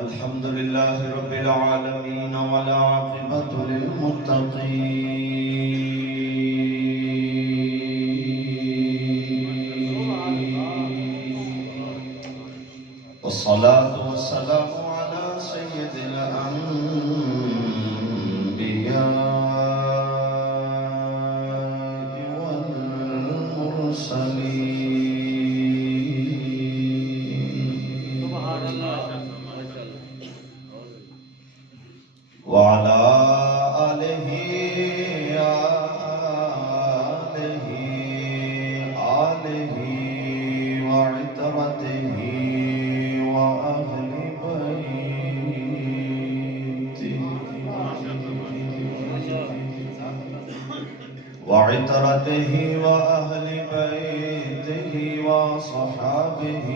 الحمد لله رب العالمين والعاقبة للمتقين والصلاة والسلام على سيد الأنبياء والمرسلين وعلى آله وعترته وأهل بيته وصحابه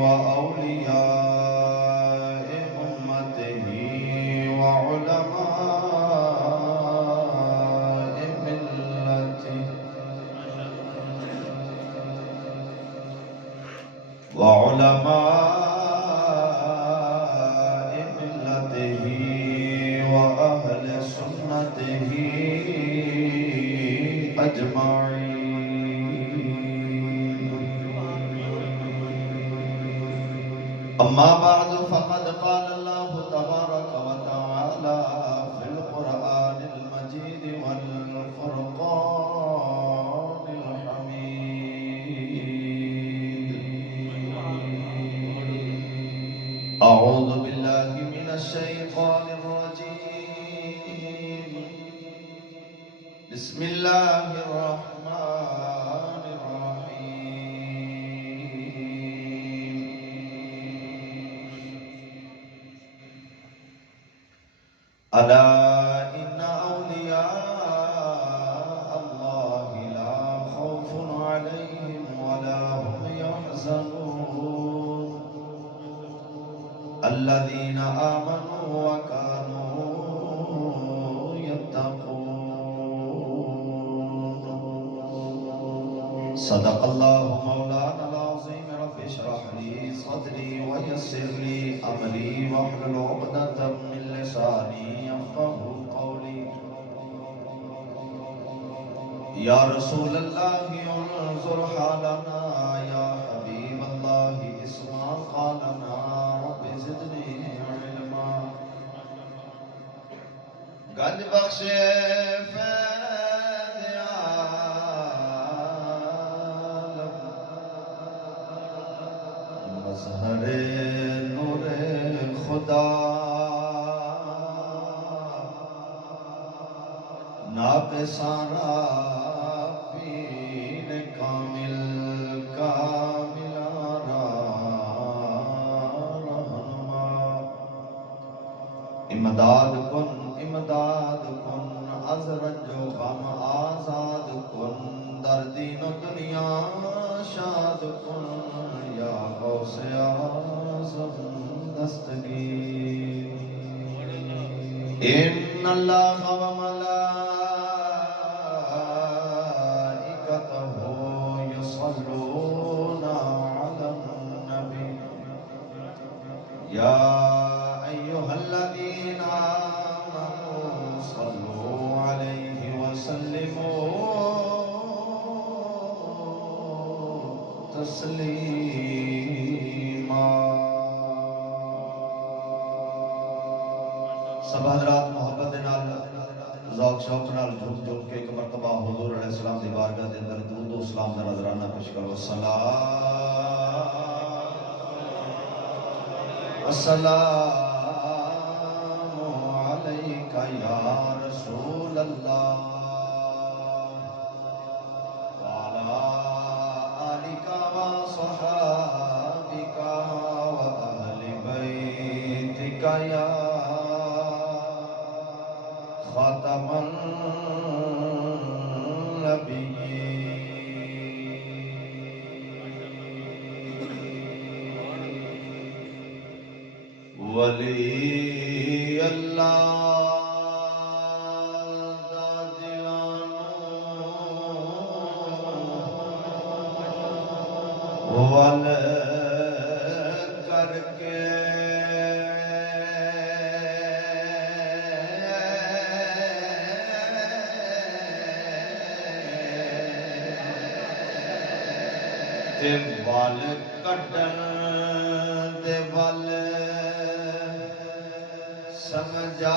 وأولياء أمته وعلماء ملته وأهل سنته أجمعين. أما بعد فقد قال الله تبارك وتعالى في القرآن المجيد والفرقان الحميد: أعوذ بالله من الشيطان الرجيم. بسم الله الرحمن الرحيم. ألا إن أولياء الله لا خوف عليهم ولا هم يحزنون الذين آمنوا وكانوا يتقون. صدق الله مولانا العظيم. رب اشرح لي صدري ويسر لي أمري واحلل عقدة من لساني يفقهوا قولي. يا رسول الله انظر حالنا، يا حبيب الله اسمع قالنا، رب زدني علما. گنج بخش فیض عالم، مظہر نور خدا، ناقصانہ پیر کامل کاملانہ رہنما. امداد کن از رنج و غم آزاد کن، در دین و دنیا شاد کن، یا غوث اعظم دستگیر. ان اللہ و ملائکتہ یصلون علی النبی یا ایہا الذین آمنوا صلوا علیہ وسلموا تسلیما. سب حضرات محبت نال ذوق شوق نال جھوم جھوم کے ایک مرتبہ حضور علیہ السلام دی بارگاہ دے اندر درود و سلام دا نذرانہ پیش کرو. السلام علیکہ یا رسول اللہ وعلی آلک وصحابک وأہل بیتک یا خاتم النبیین. ولی اللہ دا دیوانو ول کر کے تے وال کڈن دے ول سمجھا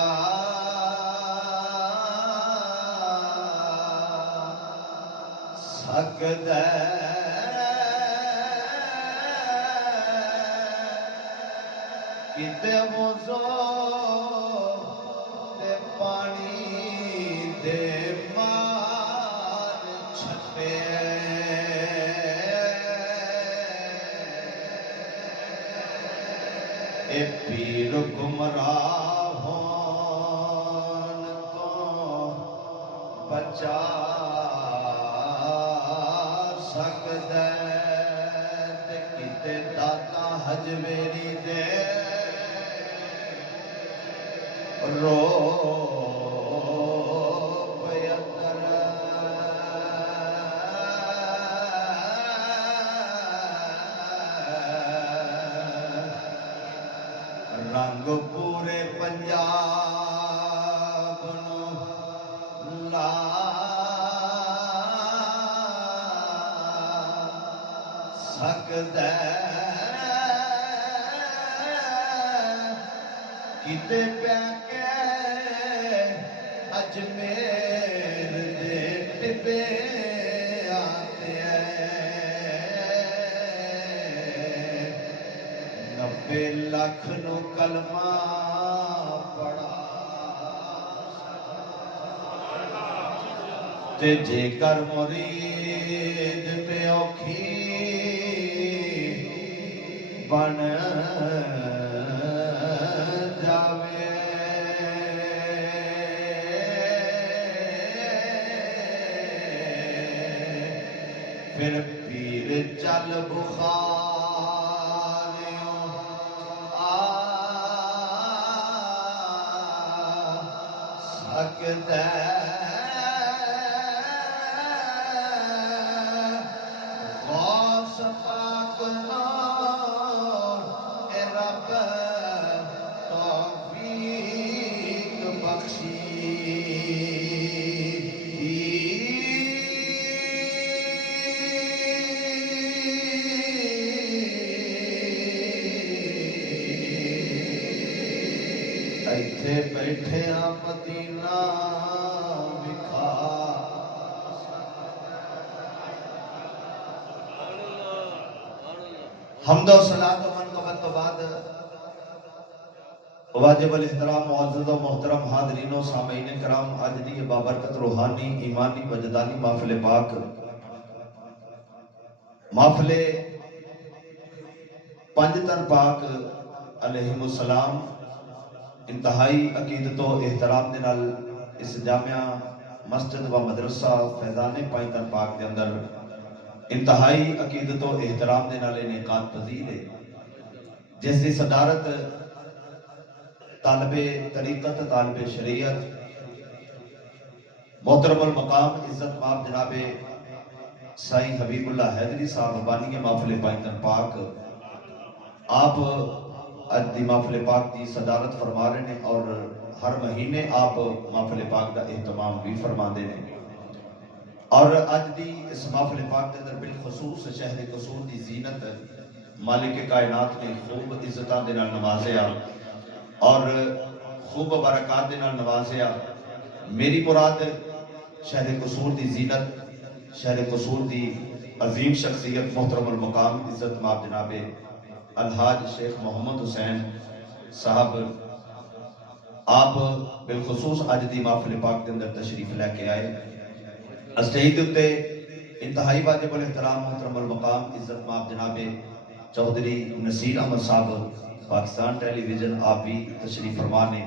سکدے کتے وضو دے پانی دے مار چھٹے اے پیر گمراہ ہون تو بچا سکدے تے کتے داتا حجویری دے رو پیتر رنگ پورے پنجاب نو لا سکدے کتے پہ اجمیر دے ٹبے آتے ہیں 90 لاکھ نو کلمہ پڑھا تے جے کر مرید تے اوکھی بن جاوے پھر پیر چل بخاریوں آ سکدے غوث پاک نور اے رب توفیق بخشی ایتھے بیٹھے مدینہ وکھا حمد و صلاۃ و منقبت تو بعد واجب الاحترام معزز و محترم حاضرین و سامعین کرام آج دی بابرکت روحانی ایمانی وجدانی محفل پاک محفل پنج تن پاک علیہم السلام انتہائی عقیدت و احترام دے نال اس جامعہ مسجد و مدرسہ فیضان پنج تن پاک دے اندر انتہائی عقیدت و احترام دے نال انعقاد پذیر ہے جس دی صدارت طالب طریقت طالب شریعت محترم المقام عزت مآب جناب سائیں حبیب اللہ حیدری صاحب بانی محفل پنج تن پاک آپ اج دی محفل پاک دی صدارت فرما رہے ہیں اور ہر مہینے آپ محفل پاک دا اہتمام بھی فرما دے ہیں اور اج دی اس محفل پاک دے اندر بالخصوص شہر قصور دی زینت مالک کائنات نے خوب عزتاں دے نال نوازیا اور خوب برکات دے نال نوازیا میری مراد شہر قصور دی زینت شہر قصور دی عظیم شخصیت محترم المقام عزت مآب جناب الحاج شیخ محمد حسین صاحب آپ بالخصوص آج دی محفل پاک کے اندر تشریف لے کے آئے اسٹیج تے انتہائی واجب الاحترام محترم المقام عزت مآب جناب چودھری نصیر احمد صاحب پاکستان ٹیلی ویژن آپ بھی تشریف فرما نے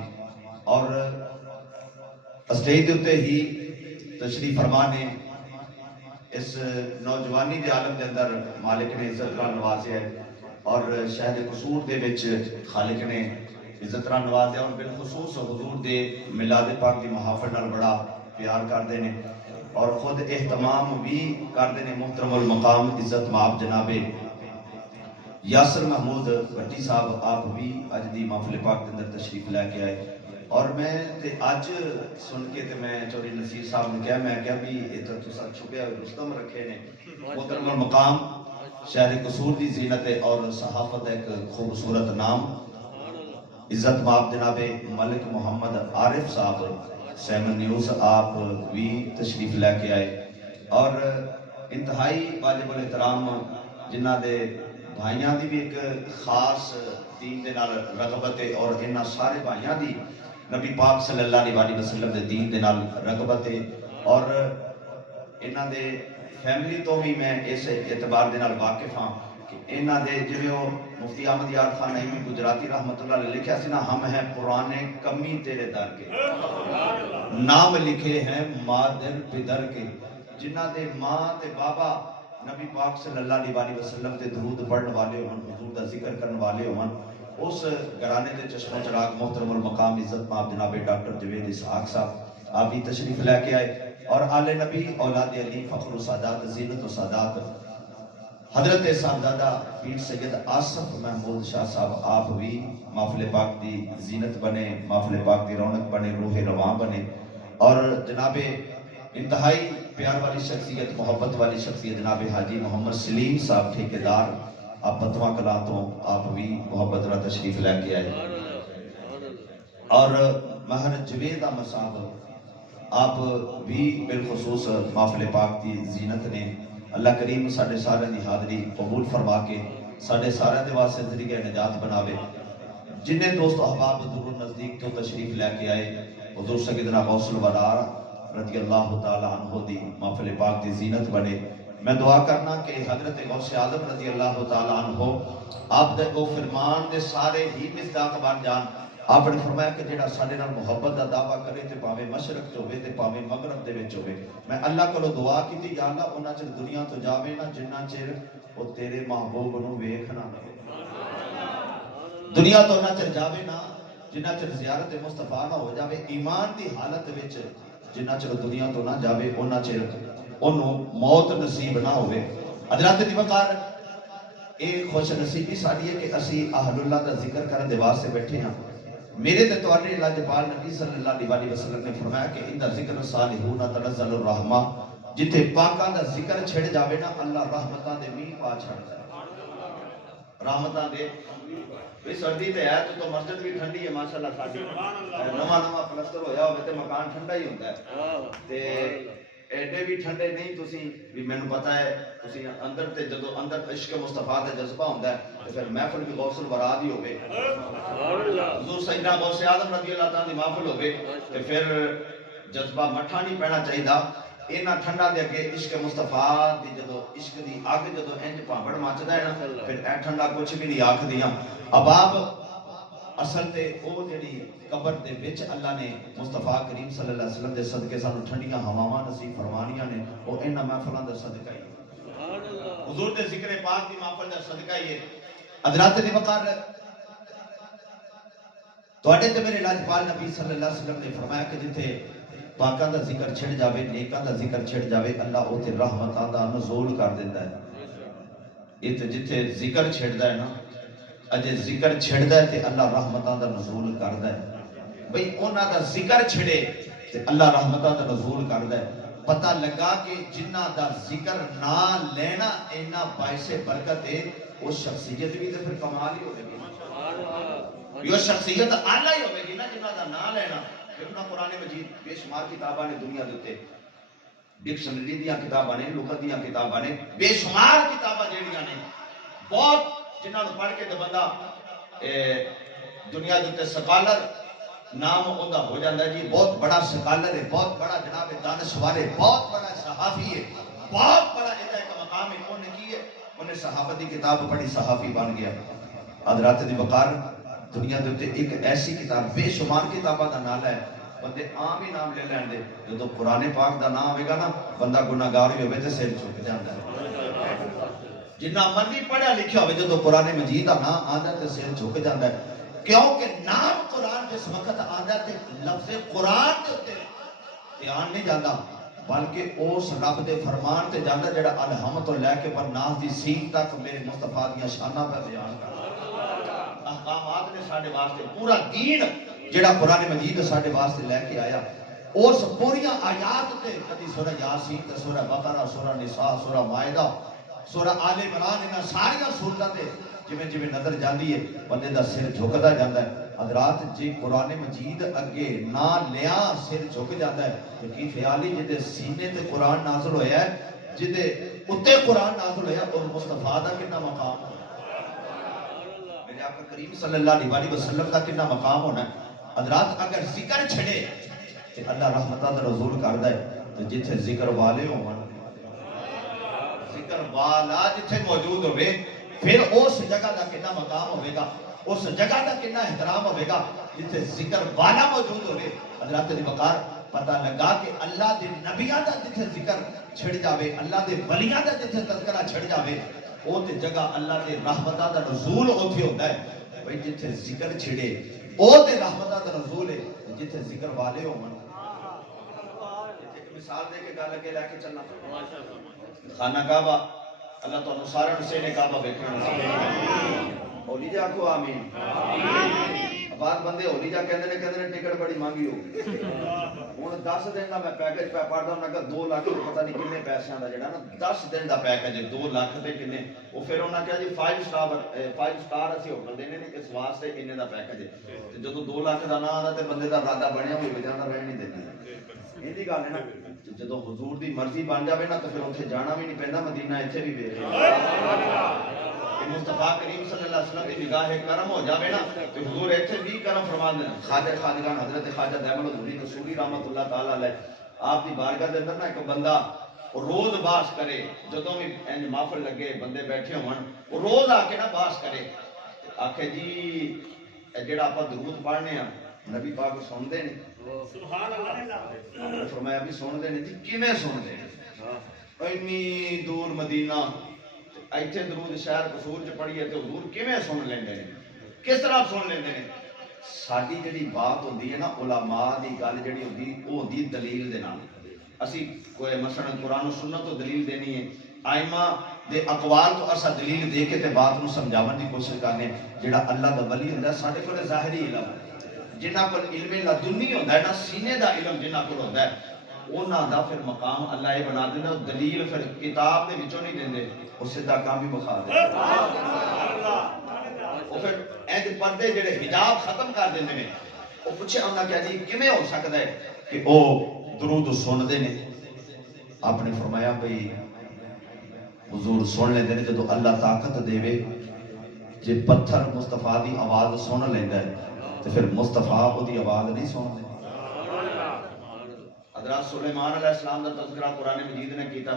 اور اسٹیج تے ہی تشریف فرما نے اس نوجوانی دے عالم دے اندر مالک نے عزت نال نوازیا ہے اور شہر قصور دے وچ خالق نے عزت نال نوازیا اور بالخصوص حضور دے میلاد پاک دی محافل نال بڑا پیار کردے نے اور خود اہتمام بھی کردے نے محترم المقام عزت مآب جناب یاسر محمود بٹی صاحب آپ بھی اج دی محفل پاک دے اندر تشریف لے کے آئے اور میں تے اج سن کے تے میں چوری نصیر صاحب نے کہا میں کہا بھی ادھر تو سب چھپیا ہوئے رستم رکھے نے محترم المقام شہر قصور دی زینت اور صحافت ایک خوبصورت نام عزت ماب جناب ملک محمد عارف صاحب سیمن نیوز آپ بھی تشریف لے کے آئے اور انتہائی واجب الاحترام جنہ دے بھائیاں دی بھی ایک خاص دین دے نال رغبت ہے اور انہاں سارے بھائیاں دی نبی پاک صلی اللہ علیہ وسلم دے دین دے نال رغبت ہے اور انہاں دے فیملی تو بھی میں اس اعتبار دے نال واقف ہاں کہ انہاں دے جویں او مفتی احمد یار خان نعیمی گجراتی رحمت اللہ علیہ لکھیا سی نا ہم ہیں پرانے کمی تیرے در کے نام لکھے ہیں مادر پدر کے جنہ دے ماں تے بابا نبی پاک صلی اللہ علیہ وسلم تے درود پڑھن والے ہون حضور دا ذکر کرن والے ہون اس گھرانے دے چشم و چراغ محترم المقام عزت مآب جناب ڈاکٹر جوید اسحاق صاحب آپ بھی تشریف لے کے آئے اور آل نبی اولاد علی فخر و سادات زینت و سادات حضرت صاحبزادہ پیر سید آصف محمود شاہ صاحب آپ بھی محفل پاک دی زینت بنے محفل پاک دی رونق بنے روح رواں بنے اور جناب انتہائی پیار والی شخصیت محبت والی شخصیت جناب حاجی محمد سلیم صاحب ٹھیکیدار آپ پتواں کلاں تو آپ بھی محبت را تشریف لے کے آئے اور مہر جوید احمد صاحب آپ بھی بالخصوص محفل پاک دی زینت نے اللہ کریم ساڑھے سارے دی حاضری قبول فرما کے ساڑھے سارے دی واسطے ذریعہ نجات بناوے جنہیں دوست احباب دور نزدیک تو تشریف لے کے آئے حضور سیدنا غوث الورا رضی اللہ تعالی عنہ دی محفل پاک دی زینت بنے میں دعا کرنا کہ حضرت غوث اعظم رضی اللہ تعالی عنہ آپ دے کو فرمان دے سارے ہی مصداق بن جان آپ نے فرمایا کہ جیڑا ساڑھے نال محبت دا دعویٰ کرے تے پاوے مشرق چوبے تے پاوے مغرب دے وچ ہوے میں اللہ کو دعا کیتی یا اللہ انہاں چر دنیا تو جاوے نا جنہ چر او تیرے محبوب نو ویکھنا دنیا تو نہ چر جاوے نا جنہ چر زیارت مصطفیٰ نہ ہو جاوے ایمان دی حالت وچ جنہ چر دنیا تو نہ جاوے انہاں چر انہوں موت نصیب نہ ہوئے حضرات دی وقار ایک خوش نصیبی ساری ہے کہ اسی اہل اللہ دا ذکر کرن دے واسطے بیٹھے ہیں میرے تے توڑے لاجپال نبی صلی اللہ علیہ وسلم نے فرمایا کہ اندہ ذکر صالحون تنزل الرحمہ جتے پاکاں دا ذکر چھڑ جاوے نا اللہ رحمتاں دے می پا چھڑتا ہے رحمتاں دے بھی سردی تے ہے تو مسجد بھی ٹھنڈی ہے ماشاءاللہ ساڑھی نواں پلستر ہویا ہوئے تے مکان ٹھنڈا ہی ہوتا ہے تے ایڈے بھی ٹھنڈے نہیں تسی بھی میں نے پتا ہے تسی اندر تے جدو اندر عشق مصطفیٰ تے جذبہ ہوندہ ہے تو پھر محفل بھی غوث الورا دی ہوئے حضور سیدنا غوث اعظم رضی اللہ تعالیٰ دی محفل ہوئے تو پھر جذبہ مٹھا نہیں پہنا چاہیے دا اینا ٹھنڈا دے کے عشق مصطفیٰ دی جدو عشق دی آگ جدو انج پاپڑ ماچدا ہے نا پھر اے ٹھنڈا کچھ بھی نہیں آکھ دیا اب آپ اصل تے او جڑی قبر دے وچ اللہ نے مصطفیٰ کریم صلی اللہ علیہ وسلم دے صدقے سانو ٹھنڈیاں ہواواں نصیب فرمانیاں نے او انہاں محفلاں دا صدقہ ہی حضور دے ذکر پاک دی محفل دا صدقہ ہی ہے حضرات دی وقار تواڈے تے میرے لاجپال نبی صلی اللہ علیہ وسلم نے فرمایا کہ جتھے پاکاں دا ذکر چھڑ جاوے نیکاں دا ذکر چھڑ جاوے اللہ اوتے رحمتاں دا نزول کر دیندا ہے یہ تے جتھے ذکر چھڑدا ہے نا اجے ذکر چھڑدا ہے تے اللہ رحمتاں دا نزول کردا ہے بھئی انہاں دا ذکر چھڑے تے اللہ رحمتاں دا نزول کردا ہے پتہ لگا کہ جنہ دا ذکر نہ لینا اینا باعث برکت ہے وہ شخصیت بھی تے پھر کمال ہی ہوے گی یہ شخصیت اعلی ہی ہوے گی نا جنہ دا نہ لینا اتنا قرآن مجید بے شمار کتاباں نے دنیا دیتے ڈکشنری دیاں کتاباں نے لغت دیاں کتاباں نے بے شمار کتاباں جیڑیاں نے بہت جنہاں نوں پڑھ کے تے بندہ دنیا دے سکالر نام اوندا ہو جاندا ہے جی بہت بڑا سکالر ہے بہت بڑا جناب دانشور ہے بہت بڑا صحافی ہے بہت بڑا ایک مقام ہے انہوں کی ہے انہیں صحافت کی کتاب پڑھی صحافی بن گیا حضرات دی وقار دنیا دے ایک ایسی کتاب بے شمار کتاباں دا نام ہے بندے عام ہی نام لے لین دے جدو قرآن پاک دا نام ہوئے گا نا بندہ گناہگار ہوئے تے سر جھک جاندا ہے جنہ مرضی پڑھیا لکھیا ہوئے جدو قرآن مجید دا نام آندا ہے تے سر جھک جاندا ہے کیونکہ نام قرآن جس وقت آندا ہے تے لفظ قرآن دے اوتے دھیان نہیں جاندا بلکہ اس رب دے فرمان تے جاندا جڑا الحمد تو لے کے پر ناس دی سین تک میرے مصطفیٰ دیاں شاناں پہ بیان کردا احکامات نے ساڑھے واسطے پورا دین جڑا قرآن مجید ساڑھے واسطے لے کے آیا اور پوریاں آیات تے کدی سورہ یاسین تے سورہ بقرہ سورہ نساء سورہ مائدہ سورہ آل عمران انہاں سارے سورتاں تے جویں جویں نظر جاندی ہے بندے دا سر جھکدا جاندا ہے حضرات جی قرآن مجید اگے نہ لیا سر جھک جاتا ہے تو کی خیالی جدے سینے تے قرآن نازل ہویا ہے جدے اتے قرآن نازل ہویا اور مصطفیٰ دا کتنا مقام ہونا میرے آقا کریم صلی اللہ علیہ وسلم دا کتنا مقام ہونا ہے حضرات اگر ذکر چھڑے کہ اللہ رحمتہ دا رسول کردہ ہے تو جتھے ذکر والے ہوں ذکر والا جتھے موجود ہوئے پھر اس جگہ دا کتنا مقام ہوئے گا اس جگہ دا کتنا احترام ہوئے گا جتھے ذکر والا موجود ہوئے حضرات دی وقار پتہ لگا کہ اللہ دے نبیہ دا جتھے ذکر چھڑ جاوے اللہ دے ولیہ دا جتھے تذکرہ چھڑ جاوے وہ تے جگہ اللہ دے رحمتہ دا نزول ہوتے ہوتا ہے بھئی جتھے ذکر چھڑے وہ تے رحمتہ دا نزول ہے جتھے ذکر والے ہو من مثال دے کے گل کے لے کے چلنا خانہ کعبہ اللہ تو سارے حسین کعبہ بیٹھے ہولی جا کو آمین بعد بندے ہولی جا کہندے نے ٹکٹ بڑی مانگی ہو ہن 10 دن دا میں پیکج پہ پڑھدا ہوں اگر 2 لاکھ پتہ نہیں کنے پیسے دا جڑا نا 10 دن دا پیکج ہے 2 لاکھ تے کنے او پھر انہاں کہا جی 5 سٹار اسی ہوٹل دینے نے اس واسطے کنے دا پیکج ہے تے جدوں 2 لاکھ دا نہ آندا تے بندے دا ارادہ بنیا ہوئی وجہ نال رہن نہیں دیندی ایندی گل ہے نا جدوں حضور دی مرضی بن جاوے نا تے پھر اوتھے جانا بھی نہیں پیندا مدینہ ایتھے بھی ویکھ مصطفیٰ کریم صلی اللہ علیہ وسلم کی نگاہ کرم ہو جاوے نا تو حضور ایتھے بھی کرم فرما دیں خواجہ خواجگان حضرت خواجہ دائم الحضوری رسولی رحمت اللہ تعالیٰ علیہ آپ دی بارگاہ دے اندر نا ایک بندہ روز باس کرے جدوں بھی انج محفل لگے بندے بیٹھے ہون وہ روز آ کے نا باس کرے آکھے جی جڑا آپ درود پڑھنے ہیں نبی پاک سن دے نے سبحان اللہ فرمایا بھی سن دے نے جی کیویں سن دے اتنی دور مدینہ ایتھے درود شہر قصور چ پڑھیے تے حضور کیویں سن لیندے نے کس طرح سن لیندے نے ساڈی جڑی بات ہوندی ہے نا علماء دی گل جڑی ہوندی او ہوندی دلیل دے نال اسی کوئی مثلا قرآن و سنت تو دلیل دینی ہے ائمہ دے اقوال تو اسا دلیل دے کے تے بات نو سمجھاون دی کوشش کرنے جڑا اللہ دا ولی ہوندا ہے ساڈے کول ظاہری علم جنہاں کول علم لدنی ہوندا ہے نا سینے دا علم جنہاں کول ہوندا ہے انہاں دا پھر مقام اللہ یہ بنا دینا دلیل پھر کتاب دے وچوں نہیں دیندے او سیدھا کام بھی بخا دے او پھر اینج پردے جڑے حجاب ختم کر دیندے نے او پوچھے انہاں کہا جی کیویں ہو سکدا ہے کہ او درود سن دے نے آپ نے فرمایا بھئی حضور سن لیندے نے جدوں اللہ طاقت دے جے پتھر مصطفیٰ دی آواز سن لیندا ہے تے پھر مصطفیٰ او دی آواز نہیں سن دے حضرت سلیمان علیہ السلام دا تذکرہ قرآن مجید نے کیتا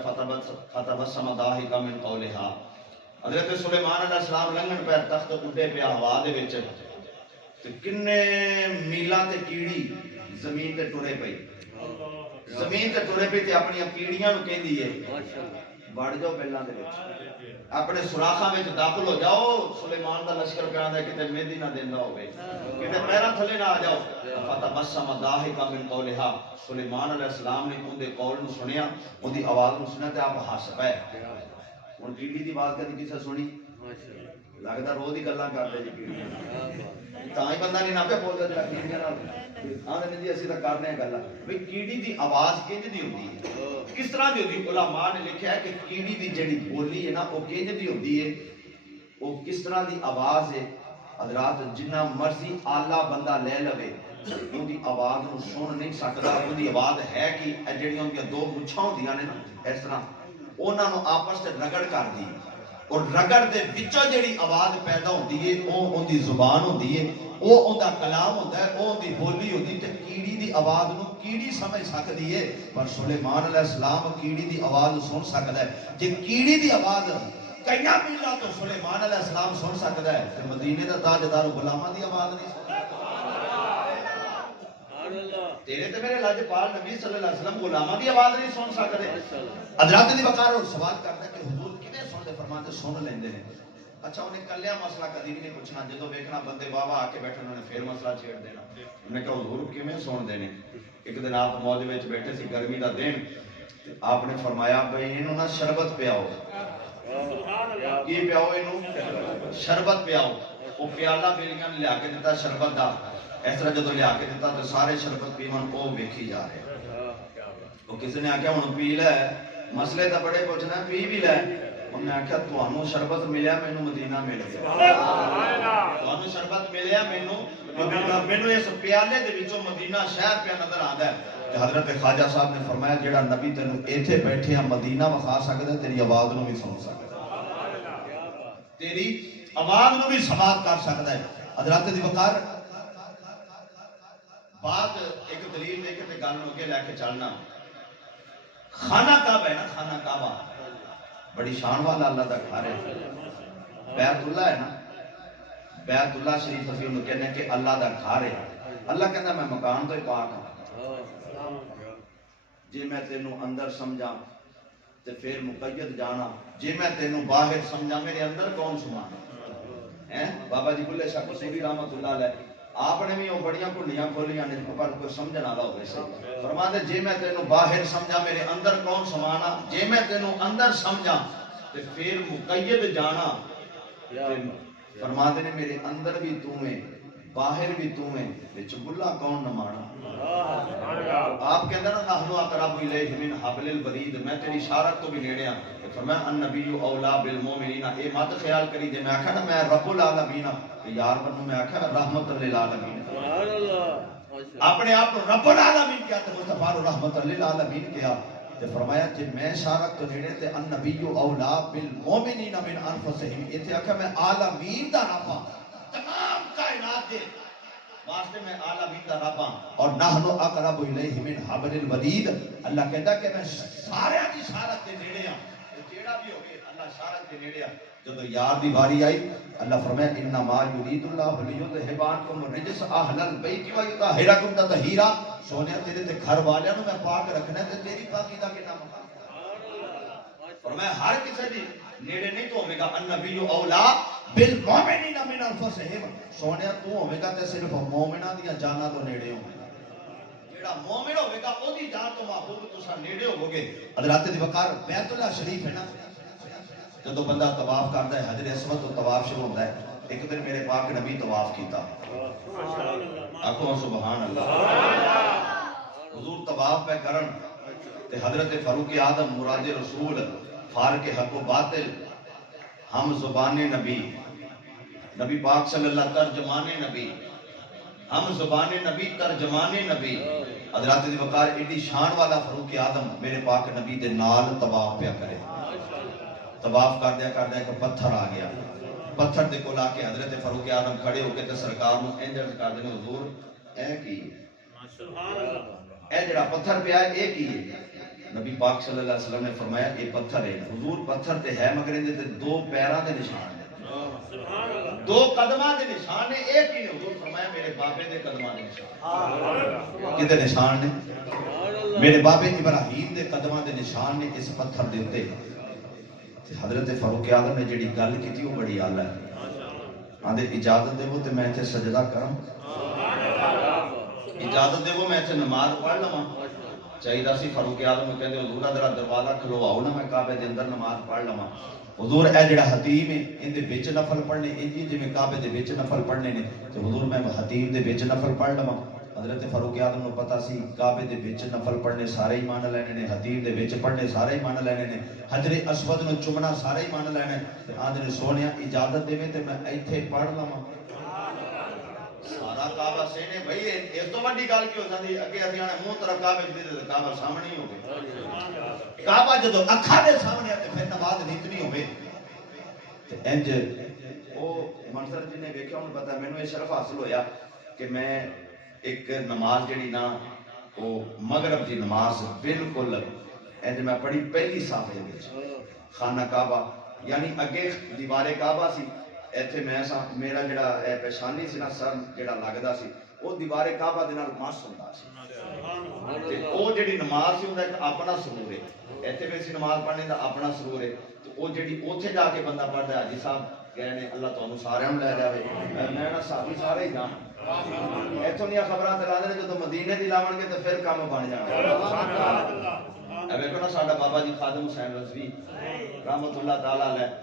فتبسم ضاحکا من قولہا حضرت سلیمان علیہ السلام لنگن پہ تخت اٹھے پہ ہوا دے وچ تے کنے میلاں تے کیڑی زمین تے ٹرے پئی زمین تے ٹرے پئی تے اپنی کیڑیاں نو کہندی ہے بڑھ جاؤ بیلاں دے وچ اپنے سوراخاں وچ داخل ہو جاؤ سلیمان دا لشکر کہندا ہے کتے مہدی نہ دیندا ہوے کتے پیراں تھلے نہ آ جاؤ فتبسم ضاحکا من قولہا سلیمان علیہ السلام نے ان دے قول نو سنیا ان دی آواز نو سنیا تے آپ ہس پئے ہن کیڑی دی آواز کدی کسے سنی لگدا روز ہی گلاں کردے جی کیڑی تاں ہی بندہ نہیں نہ پہ بولدا جڑا کیڑیاں نال آندے نے جی اسی تے کرنے گلاں بھئی کیڑی دی آواز کنج دی ہوندی ہے کس طرح دی ہوندی علماء نے لکھیا ہے کہ کیڑی دی جڑی بولی ہے نا او کنج دی ہوندی ہے او کس طرح دی آواز ہے حضرات جنہ مرضی آلہ بندہ لے لوے ان دی آواز نو سن نہیں سکدا ان دی آواز ہے کہ جڑیاں ان دی دو گچھاں ہوندیاں نے اس طرح انہاں نو آپس وچ رگڑ کر دی اور رگڑ دے وچوں جڑی آواز پیدا ہوندی ہے او ان دی زبان ہوندی ہے او ان دا کلام ہوندا ہے او ان دی بولی ہوندی تے کیڑی دی آواز نو کیڑی سمجھ سکدی ہے پر سلیمان علیہ السلام کیڑی دی آواز سن سکدا ہے جے کیڑی دی آواز کئیاں میلاں تو سلیمان علیہ السلام سن سکدا ہے تے مدینے دا تاجدار غلاماں دی آواز نہیں سن تیرے تے میرے لاجپال نبی صلی اللہ علیہ وسلم غلاماں دی آواز نہیں سن سکدے حضرات دی وقار اور سوال کردا ہے کہ حضور کیویں سن دے فرماتے سن لیندے نے اچھا انہیں کلیا مسئلہ کدی بھی نہیں پوچھنا جدوں ویکھنا بندے واہ واہ آ کے بیٹھے انہوں نے پھر مسئلہ چھیڑ دینا انہوں نے کہا حضور کیویں سن دے نے ایک دن آپ موج وچ بیٹھے سی گرمی دا دن آپ نے فرمایا بھئی انہوں نا شربت پیاؤ یہ پیاؤ انہوں شربت پیاؤ وہ پیالہ بیلیاں نے لیا کے دیتا شربت دا اس طرح جدو لیا کے دیتا تو سارے شربت پیون کو ویکھی جا رہے وہ کسی نے آکیا ہوں پی لے مسئلے تا بڑے پوچھنا پی بھی لے انہیں آخیا تمہیں شربت ملیا مینوں مدینہ مل گیا تمہیں شربت ملیا مینوں مدینہ مینوں اس پیالے دے وچوں مدینہ شہر پہ نظر آندا ہے کہ حضرت خواجہ صاحب نے فرمایا جیڑا نبی تینوں ایتھے بیٹھے ہیں مدینہ وکھا سکدا ہے تیری آواز نوں بھی سن سکدا ہے تیری آواز نوں بھی سماعت کر سکدا ہے حضرت دی وقار بات ایک دلیل دے کے گل نوں اگے لے کے چلنا خانہ کعبہ ہے نا خانہ کعبہ بڑی شان والا اللہ دا گھر ہے بیت اللہ ہے نا بیت اللہ شریف اسی انہوں کہنے کہ اللہ دا گھر ہے اللہ کہنا میں مکان تو ہی پاک ہوں جی میں تینوں اندر سمجھا تے پھر مقید جانا جی میں تینوں باہر سمجھا میرے اندر کون سمانا بابا جی بلے شاہ قصوری رحمت اللہ علیہ آپ نے بھی وہ بڑیاں کنڈیاں کھولیاں نے پر کوئی سمجھنا والا ہوئے سے فرماتے جے میں تینوں باہر سمجھا میرے اندر کون سمانا جے میں تینوں اندر سمجھا تے پھر مقید جانا فرماتے نے میرے اندر بھی تو میں باہر بھی تو میں وچ بلا کون نہ مانا آپ کے اندر نحنو اقرب الیہ من حبل الورید میں تیری اشارت تو بھی نیڑے ہاں فرمایا النبی اولا بالمومنین اے مت خیال کری جے میں آکھا نا میں رب العالمین یار بنوں میں آکھا رحمت للعالمین سبحان اللہ اپنے آپ کو رب العالمین کیا تے مصطفیٰ رحمت للعالمین کیا تے فرمایا کہ میں اشارت تو نیڑے تے النبی اولا بالمومنین من انفسہم ایتھے آکھا میں عالمین دا رب ہاں تمام کائنات دے واسطے میں عالمین دا رب ہاں اور نحنو اقرب الیہ من حبل الورید اللہ کہتا کہ میں سارے دی اشارت دے نیڑے ہاں جیڑا بھی ہوگی اللہ اشارت دے نیڑے ہاں جب یار دی باری آئی اللہ فرمایا انما یرید اللہ لیذھب عنکم الرجس اہل البیت ویطہرکم تطہیرا سونیا تیرے تے گھر والیاں نوں میں پاک رکھنا تے تیری پاکی دا کنا مقام فرمایا ہر کسی دی نیڑے نہیں تو ہوے گا النبی اولا بالمؤمنین من انفسہم سونیا تو ہوے گا تے صرف مومناں دی جاناں تو نیڑے ہوے گا جیڑا مومن ہوے گا او دی جان تو محبوب تساں نیڑے ہوو گے حضرات دی وقار بیت اللہ شریف ہے نا جدو بندہ طواف کرتا ہے حجر اسود تو طواف شروع ہوتا ہے ایک دن میرے پاک نبی طواف کیتا آکھو سبحان اللہ حضور طواف پہ کرن تے حضرت فاروق اعظم مراد رسول فارق حق و باطل ہم زبان نبی نبی پاک صلی اللہ ترجمان نبی ہم زبان نبی ترجمان نبی حضرات دی وقار ایڈی شان والا فاروق اعظم میرے پاک نبی دے نال طواف پہ کرے طواف کر دیا کہ پتھر آ گیا پتھر دے کول آ کے حضرت فاروق اعظم کھڑے ہو کے تے سرکار نوں انج کر دے حضور اے کی سبحان اللہ اے جڑا پتھر پہ آیا اے کی نبی پاک صلی اللہ علیہ وسلم نے فرمایا یہ پتھر ہے حضور پتھر تے ہے مگر ان دے دو پیراں دے نشان ہیں سبحان اللہ دو قدماں دے نشان ہیں ایک ہی حضور فرمایا میرے بابے دے قدماں دے نشان کدے نشان نے میرے بابے ابراہیم دے قدماں دے نشان نے اس پتھر دے اوتے حضرت فاروق اعظم نے جڑی گل کی تھی وہ بڑی اعلی ہے آندے اجازت دے وہ تے میں تے سجدہ کروں اجازت دے وہ میں تے نماز پڑھ لواں چاہیے سی فاروق اعظم کہندے حضور ذرا دروازہ کھلواؤ نا میں کعبے دے اندر نماز پڑھ لواں حضور اے جڑا حتیم ہے ان دے وچ نفل پڑھنے انجی جویں کعبے دے وچ نفل پڑھنے نے تے حضور میں حتیم دے وچ نفل پڑھ لواں حضرت فاروق اعظم نوں پتہ سی کعبے دے وچ نفل پڑھنے سارے ہی مان لینے نے حتیم دے وچ پڑھنے سارے ہی مان لینے نے حجر اسود نوں چومنا سارے ہی مان لینے تے آندے نے سونیا اجازت دیویں تے میں ایتھے پڑھ لواں سارا کعبہ سینے بھئی اس تو بڑی گل کی ہو جاندی اگے اسی آنے منہ طرف کعبے دے کعبہ سامنے ہی ہوے کعبہ جدوں اکھاں دے سامنے تے پھر نماز نیتنی ہوے تے انج او منظر جن نے ویکھیا انہوں پتہ مینوں یہ شرف حاصل ہویا کہ میں ایک نماز جڑی نا وہ مغرب دی نماز بالکل انج میں پڑھی پہلی صافے وچ خانہ کعبہ یعنی اگے دیوار کعبہ سی ایتھے میں میرا جڑا پیشانی سی نا سر جڑا لگدا سی وہ دیوار کعبہ دے نال مس ہوندا سی تے او جڑی نماز سی اوندا ایک اپنا سرور ہے ایتھے وچ نماز پڑھنے دا اپنا سرور ہے تے او جڑی اوتھے جا کے بندہ پڑھدا ہے حاجی صاحب کہے نے اللہ تانوں سارے نوں لے جاوے میں نا صحابی سارے ہی جان ایتھوں دیاں خبراں تے لاندے جدوں مدینے دی لاون گے تے پھر کام بن جانا سبحان اللہ اے ویکھو نا ساڈا بابا جی خادم حسین رضوی رحمت اللہ تعالی علیہ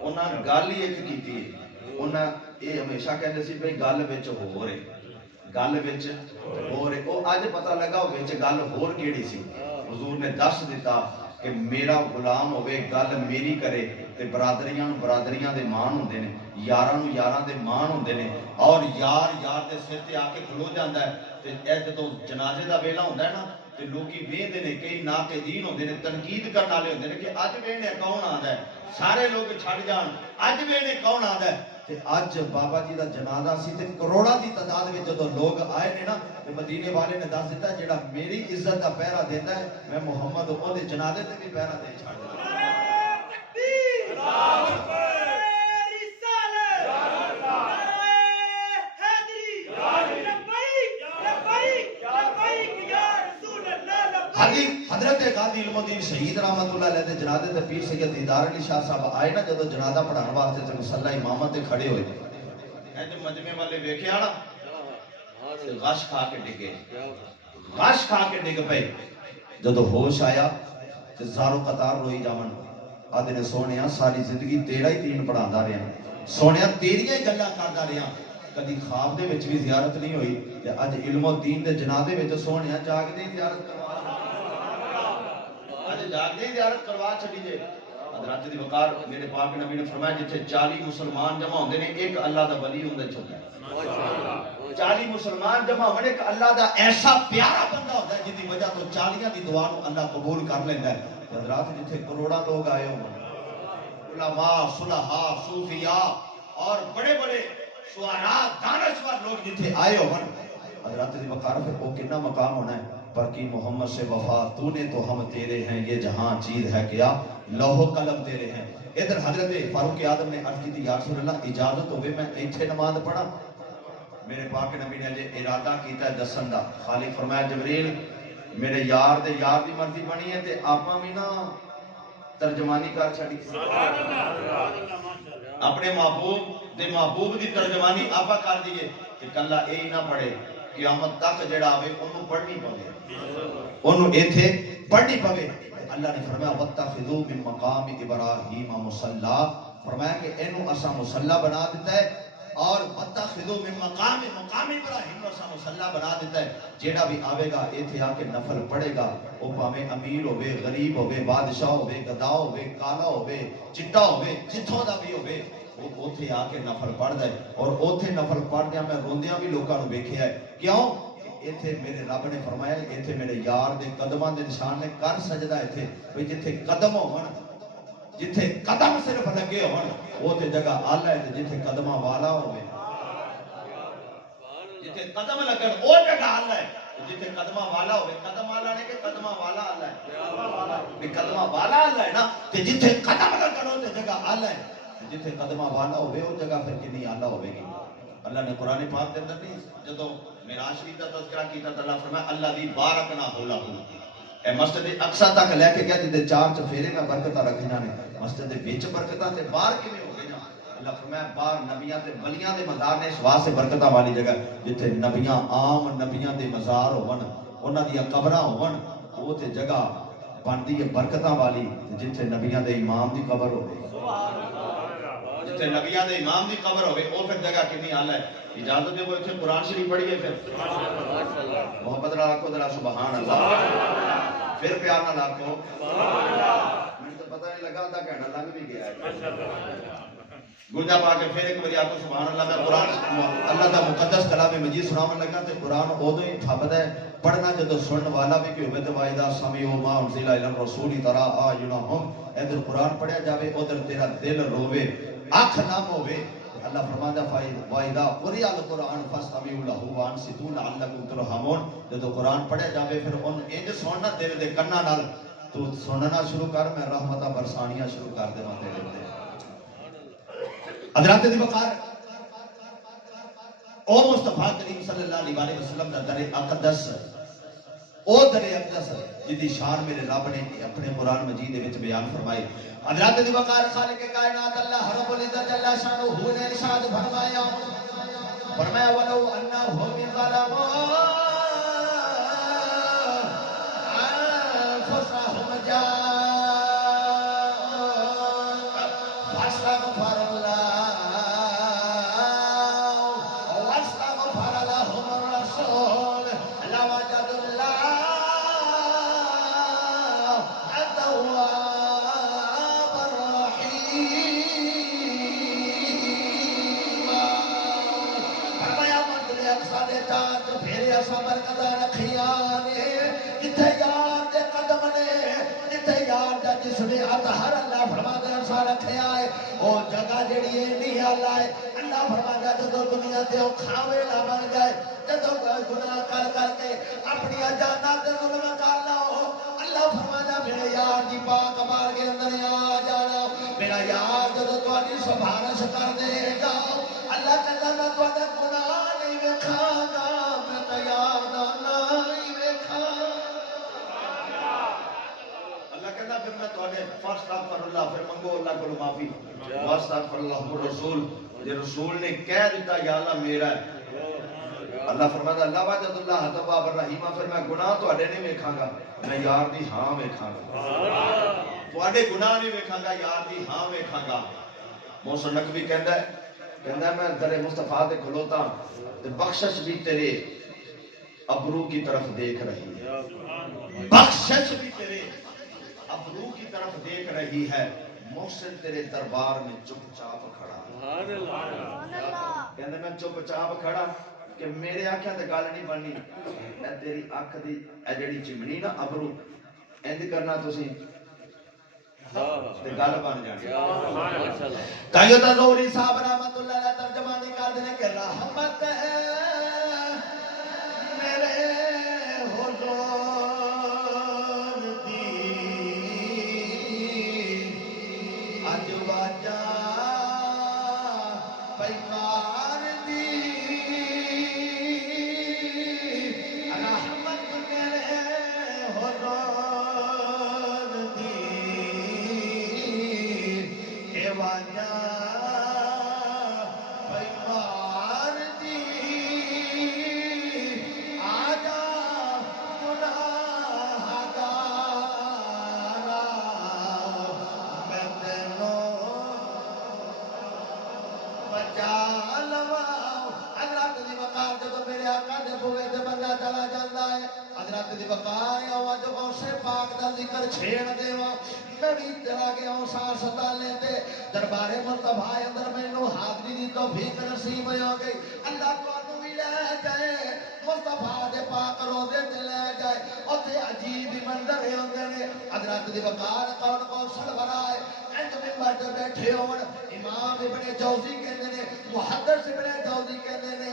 انہاں گل ہی ایک کیتی ہے انہاں یہ ہمیشہ کہندے سی بھئی گل وچ ہو رہے گل وچ ہو رہے او اج پتہ لگا او وچ گل ہور کیڑی سی حضور نے دس دیتا کہ میرا غلام ہوئے گل میری کرے تے برادریاں دے مان ہوندے نے، یاراں دے مان ہوندے نے، اور یار دے سر تے آ کے کھلو جاندا ہے تے اے جدوں جنازے دا ویلا ہوندا ہے نا تے لوکی ویندے نے، کئی ناقدین ہوندے نے، تنقید کرن والے ہوندے نے کہ اج وینے کون آندا ہے، سارے لوگ چھڈ جان، اج وینے کون آندا ہے۔ تے اج بابا جی دا جنازہ سی تے کروڑاں دی تعداد وچ جدوں لوگ آئے نے نا تے مدینے والے نے دس دیتا جڑا میری عزت دا پہرا دیندا ہے میں محمد او دے جنازے تے بھی پہرا دے چھڈ دیندا۔ حضرت غازی علم الدین شہید رحمت اللہ علیہ دے جنازے تے پیر سید دیدار علی شاہ صاحب آئے نا جدوں جنازہ پڑھان واسطے تے مصلی امامت تے کھڑے ہوئے اے جو مجمع والے ویکھیا نا غش کھا کے ڈگ پئے جدوں ہوش آیا تے زارو قطار روئی جاون آدھے نے سونیا ساری زندگی تیرا ہی دین پڑھاندا رہیا، سونیا تیریاں ہی گلاں کردا رہیا، کدی خواب دے وچ بھی زیارت نہیں ہوئی تے اج علم الدین دے جنازے وچ سونیا جاگدے زیارت جاگدے زیارت کروا چھڑی جے۔ حضرات دی وقار میرے پاک نبی نے فرمایا جتھے 40 مسلمان جمع ہوندے نے ایک اللہ دا ولی ہوندا چھوٹا ہے، 40 مسلمان جمع ہوندے ایک اللہ دا ایسا پیارا بندہ ہوندا ہے جس دی وجہ تو 40 دی دعا نو اللہ قبول کر لیندا ہے۔ حضرات جتھے کروڑاں لوگ آئے ہوں علماء صلحاء صوفیاء اور بڑے بڑے شعراء دانشور لوگ جتھے آئے ہوں حضرات دی وقار پھر وہ کتنا مقام ہونا ہے پر کی محمد سے وفا تو نے تو ہم تیرے ہیں یہ جہاں چیز ہے کیا لوح و قلم تیرے ہیں۔ ادھر حضرت فاروق اعظم نے عرض کی تھی یا رسول اللہ اجازت ہوئے میں ایتھے نماز پڑھا، میرے پاک نبی نے جے ارادہ کیتا ہے دسن دا، خالق فرمایا جبریل میرے یار دی مرضی بنی ہے تے آپاں بھی نا ترجمانی کر چھڑی، اپنے محبوب دی ترجمانی آپا کر دیئے کہ کلہ اے نہ پڑھے قیامت تک جڑا آوے انہوں پڑھنی پوے، انہوں ایتھے پڑھنی پوے۔ اللہ نے فرمایا وَاتَّخِذُوا مِن مَقَامِ إِبْرَاهِيمَ مُصَلَّى، فرمایا کہ انہوں اسا مصلہ بنا دیتا ہے اور وَاتَّخِذُوا مِن مَقَامِ إِبْرَاهِيمَ اسا مصلہ بنا دیتا ہے، جیڑا بھی آوے گا ایتھے آ کے نفل پڑھے گا وہ پاویں امیر ہوئے غریب ہوئے بادشاہ ہوئے گدا ہوئے کالا ہوئے چٹا ہوئے جتھوں دا بھی ہوئے وہ اوتھے آ کے نفل پڑھ دے، اور اوتھے نفل پڑھ دیا میں روندیاں بھی لوکاں نو ویکھیا ہے، کیوں ایتھے میرے رب نے فرمایا ایتھے میرے یار دے قدماں دے نشان نے کر سجدہ ایتھے بھئی جتھے قدم ہون جتھے قدم صرف لگے ہون وہ تے جگہ آلہ ہے جتھے قدماں والا ہوئے، جتھے قدم لگن وہ جگہ آلہ ہے، جتھے قدمہ والا ہوئے، قدم والا نہیں کہ قدمہ والا آلہ ہے، قدمہ والا آلہ ہے نا تے جتھے قدم لگن وہ تے جگہ آلہ ہے، جتھے قدمہ والا ہوئے وہ جگہ پھر کنی آلہ ہوئے گی۔ اللہ نے قرآن پاک کے اندر نہیں جدو معراج شریف کا تذکرہ کیتا تو اللہ فرمایا اللہ دی بارکنا لہو، اے مسجد اقصی تک لے کے گیا جدے چار چفیرے میں برکتاں رکھیاں نے، مسجد وچ برکتاں تے باہر کیویں ہو گئی نا؟ اللہ فرمایا باہر نبیاں تے ولیاں دے مزار نے اس واسطے برکتاں والی جگہ جتھے نبیاں عام نبیاں دے مزار ہون انہاں دی قبراں ہون وہ تے جگہ بندی ہے برکتاں والی جتھے نبیاں دے امام دی قبر ہوے، جتھے نبیاں دے امام دی قبر ہوے او پھر جگہ کتنی اعلی ہے۔ اجازت دے وہ اتنے قرآن شریف پڑھیے پھر محبت نہ رکھو ذرا سبحان اللہ، پھر پیار نہ رکھو، مجھے تو پتہ نہیں لگا تھا کہنا لگ بھی گیا ہے، گونجا پا کے پھر ایک باری آپ کو سبحان اللہ میں قرآن اللہ کا مقدس کلام مجید سناون لگا تے قرآن ادو ہی تھپدا ہے پڑھنا جدو سنن والا بھی کہ ہوے تے وائدہ سمعوا ما انزل الی الرسول ترى اعینہم، ادھر قرآن پڑھیا جاوے ادھر تیرا دل روے اکھ نم ہوے۔ اللہ فرماتا وَإِذَا قُرِئَ الْقُرْآنُ فَاسْتَمِعُوا لَهُ وَأَنصِتُوا لَعَلَّكُمْ تُرْحَمُونَ، جدو قرآن پڑھیا جاوے پھر ان انج سننا دل دے کنا نال تو سننا شروع کر میں رحمتاں برسانیاں شروع کر دیواں تیرے تے۔ حضرات دی وقار او مصطفیٰ کریم صلی اللہ علیہ وسلم دا در اقدس او در اقدس جدی شان میرے رب نے اپنے قرآن مجید وچ بیان فرمائی۔ حضرات دی وقار خالق کائنات اللہ رب العزت جل شانہ نے ارشاد فرمایا وَلَوْ أَنَّهُمْ ظَلَمُوا أَنفُسَهُمْ جَاءُوكَ فَاسْتَغْفَرُوا اللَّهَ وَاسْتَغْفَرَ لَهُمُ الرَّسُولُ لَوَجَدُوا اللَّهَ ایسا برکتاں رکھیاں نے جتھے یار دے قدم نے جتھے یار دا جسم اطہر اللہ فرماتا ہے سا رکھیا ہے او جگہ جڑی ہے نہیں اللہ ہے اللہ فرماتا ہے جدو دنیا تے او کھاوے نہ بن جائے جدو گناہ کر کر کے اپنی جاناں تے ظلم کر لو اللہ فرماتا ہے میرے یار دی پاک بار کے اندر آ جانا میرا یار جدو تہاڈی سفارش کر دے گا اللہ کہتا میں تہاڈا گناہ نہیں ویکھاں گا میں تے یار دا نہیں ویکھاں اللہ کہتا پھر میں تہاڈے فاستغفر اللہ پھر منگو اللہ کو معافی واستغفر اللہ الرسول یہ رسول نے کہہ دیتا یا اللہ میرا ہے اللہ فرماتا اللہ وجد اللہ تواب الرحیم پھر میں گناہ تہاڈے نہیں ویکھاں گا میں یار دی ہاں ویکھاں گا تہاڈے گناہ نہیں ویکھاں گا یار دی ہاں ویکھاں گا محسن نقوی کہندا ہے میں در مصطفیٰ تے کھلوتا تے بخشش بھی تیرے ابرو کی طرف دیکھ رہی ہے بخشش بھی تیرے ابرو کی طرف دیکھ رہی ہے محسن تیرے دربار میں چپ چاپ کھڑا کہندا میں چپ چاپ کھڑا کہ میرے آنکھاں تے گل نہیں بننی اے تیری اکھ دی اے جڑی چمنی نا ابرو انج کرنا تسی تے گل بن جانی تائیو تے زوری صاحب رحمت اللہ علیہ ترجمانی کر دے کہ رحمت ہے میرے حضور دی اج واجا پیکار دی رحمت میرے حضور دی واجا پیکار دی آجا گناہ گارا میں تینوں بچا لوا حضرت دی وقار جدو میرے آقا دے بوئے دے بندہ چلا جاندہ ہے حضرت دی وقار آوا جو غوث پاک دا ذکر چھیڑ دے وا میں بھی چلا گیا ہوں سار ستا لیتے دربار مصطفیٰ اندر میں نو حاضری دی توفیق نصیب ہو گئی اللہ کو انو بھی لے جائے مصطفیٰ دے پاک روزے تے لے جائے اوتھے عجیب منظر ہوندے نے حضرت دی وقار کون کون سربراہ انج ممبر تے بیٹھے ہون امام ابن جوزی کہندے نے محدث ابن جوزی کہندے نے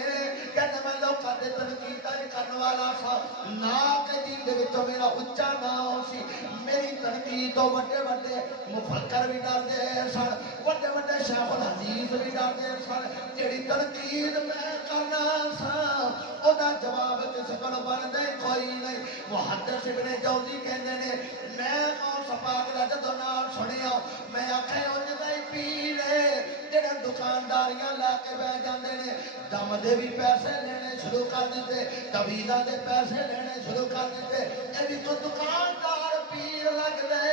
کہندے میں لوکاں دے تنقید کرن والا سا نا کے دین دے وچ میرا اونچا نام سی میری تنقید تو بڑے بڑے مفکر بھی ڈر دے سن بڑے بڑے شیخ الحدیث بھی ڈر دے سن جڑی تنقید میں کرنا سا او دا جواب کسے کول بندا کوئی نہیں محدث ابن جوزی کہندے نے میں غوث پاک دا جدوں نام سنیا میں آکھے اونج دا ہی پیر ہے جڑے دکانداریاں لا کے بیٹھ جاندے نے دم دے بھی پیسے لینے شروع کر دیتے طبیعاں دے پیسے لینے شروع کر دیتے اے بھی تو دکاندار پیر لگ دے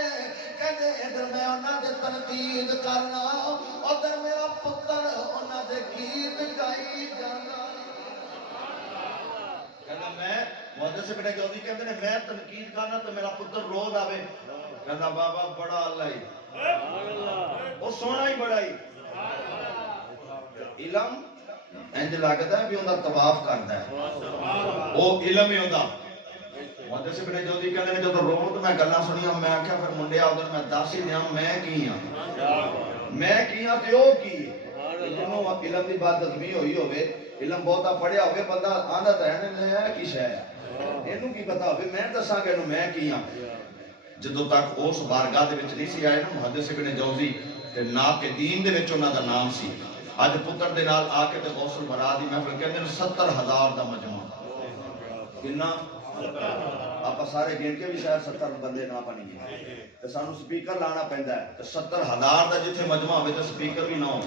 کہندے ادھر میں انہاں دے تنقید کرنا ادھر میرا پتر انہاں دے گیت گائی جانا کہندا میں محدث ابن جوزی کہندے نے میں تنقید کرنا تو میرا پتر رو آوے کہندا بابا بڑا اللہ ہی او سونا ہی بڑا ہی علم انج لگدا ہے بھی اوندا طواف کردا ہے او علم ہی ہوندا محدث ابن جوزی کہندے نے جدوں رو تو میں گلاں سنیاں میں آکھیا پھر منڈیا ادھر میں دس ہی دیاں میں کی ہاں تے او کی جنوں علم دی بات ازمی ہوئی ہوے علم بہتا پڑھیا ہوے بندہ آندا تے ہے کی شے ہے اینوں کی پتہ ہوے میں دساں کہ اینوں میں کی ہاں جدوں تک اس بارگاہ دے وچ نہیں سی آئے نا محدث ابن جوزی تے ناقدین دے وچ انہاں دا نام سی اج پتر دے نال آ کے تے غوث البراء دی محفل کہندے نے 70,000 دا مجمع کنا آپ سارے گن کے بھی شاید 70 بندے نہ بنی گئے تے سانو سپیکر لانا پیندا ہے تے 70,000 دا جتھے مجمع ہوے تے سپیکر بھی نہ ہو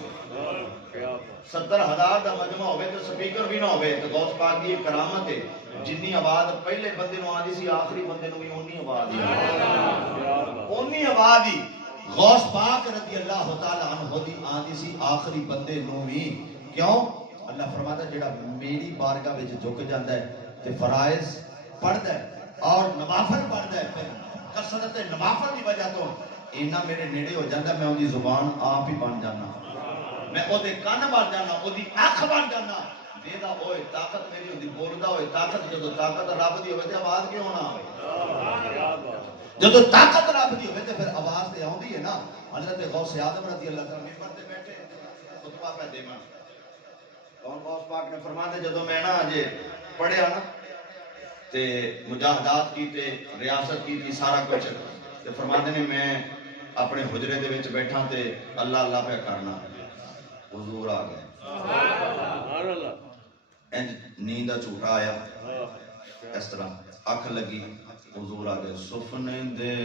70,000 دا مجمع ہوے تے سپیکر بھی نہ ہوے تے غوث پاک دی کرامت ہے جنی آواز پہلے بندے نو آندی سی آخری بندے نو بھی اونی آواز ہی اونی آواز ہی غوث پاک رضی اللہ تعالی عنہ دی آندی سی آخری بندے نو بھی کیوں اللہ فرماتا ہے جڑا میری بارگاہ وچ جھک جاندا ہے تے فرائض پڑھدا ہے اور نوافل پڑھدا ہے پھر کثرت نوافل دی وجہ تو اینا میرے نیڑے ہو جاندا میں اون دی زبان آپ ہی بن جانا میں او دے کان بن جانا او دی اکھ بن جانا ویدا ہوئے طاقت میری ہوندی بولدا ہوئے طاقت جدو طاقت رب دی ہوئے تے آواز کیوں نہ ہوئے جدو طاقت رب دی ہوئے تے پھر آواز تے آوندی ہے نا حضرت غوث اعظم رضی اللہ تعالی ممبر تے بیٹھے خطبہ پہ دیواں کون غوث پاک نے فرمایا جدو میں نا اجے پڑھیا نا تے مجاہدات کی تے ریاست کی تھی سارا کچھ تے فرماتے نے میں اپنے حجرے دے وچ بیٹھا تے اللہ اللہ پہ کرنا حضور آ گئے انج نیند دا جھوٹا آیا اس طرح اکھ لگی حضور آ گئے سفنے دے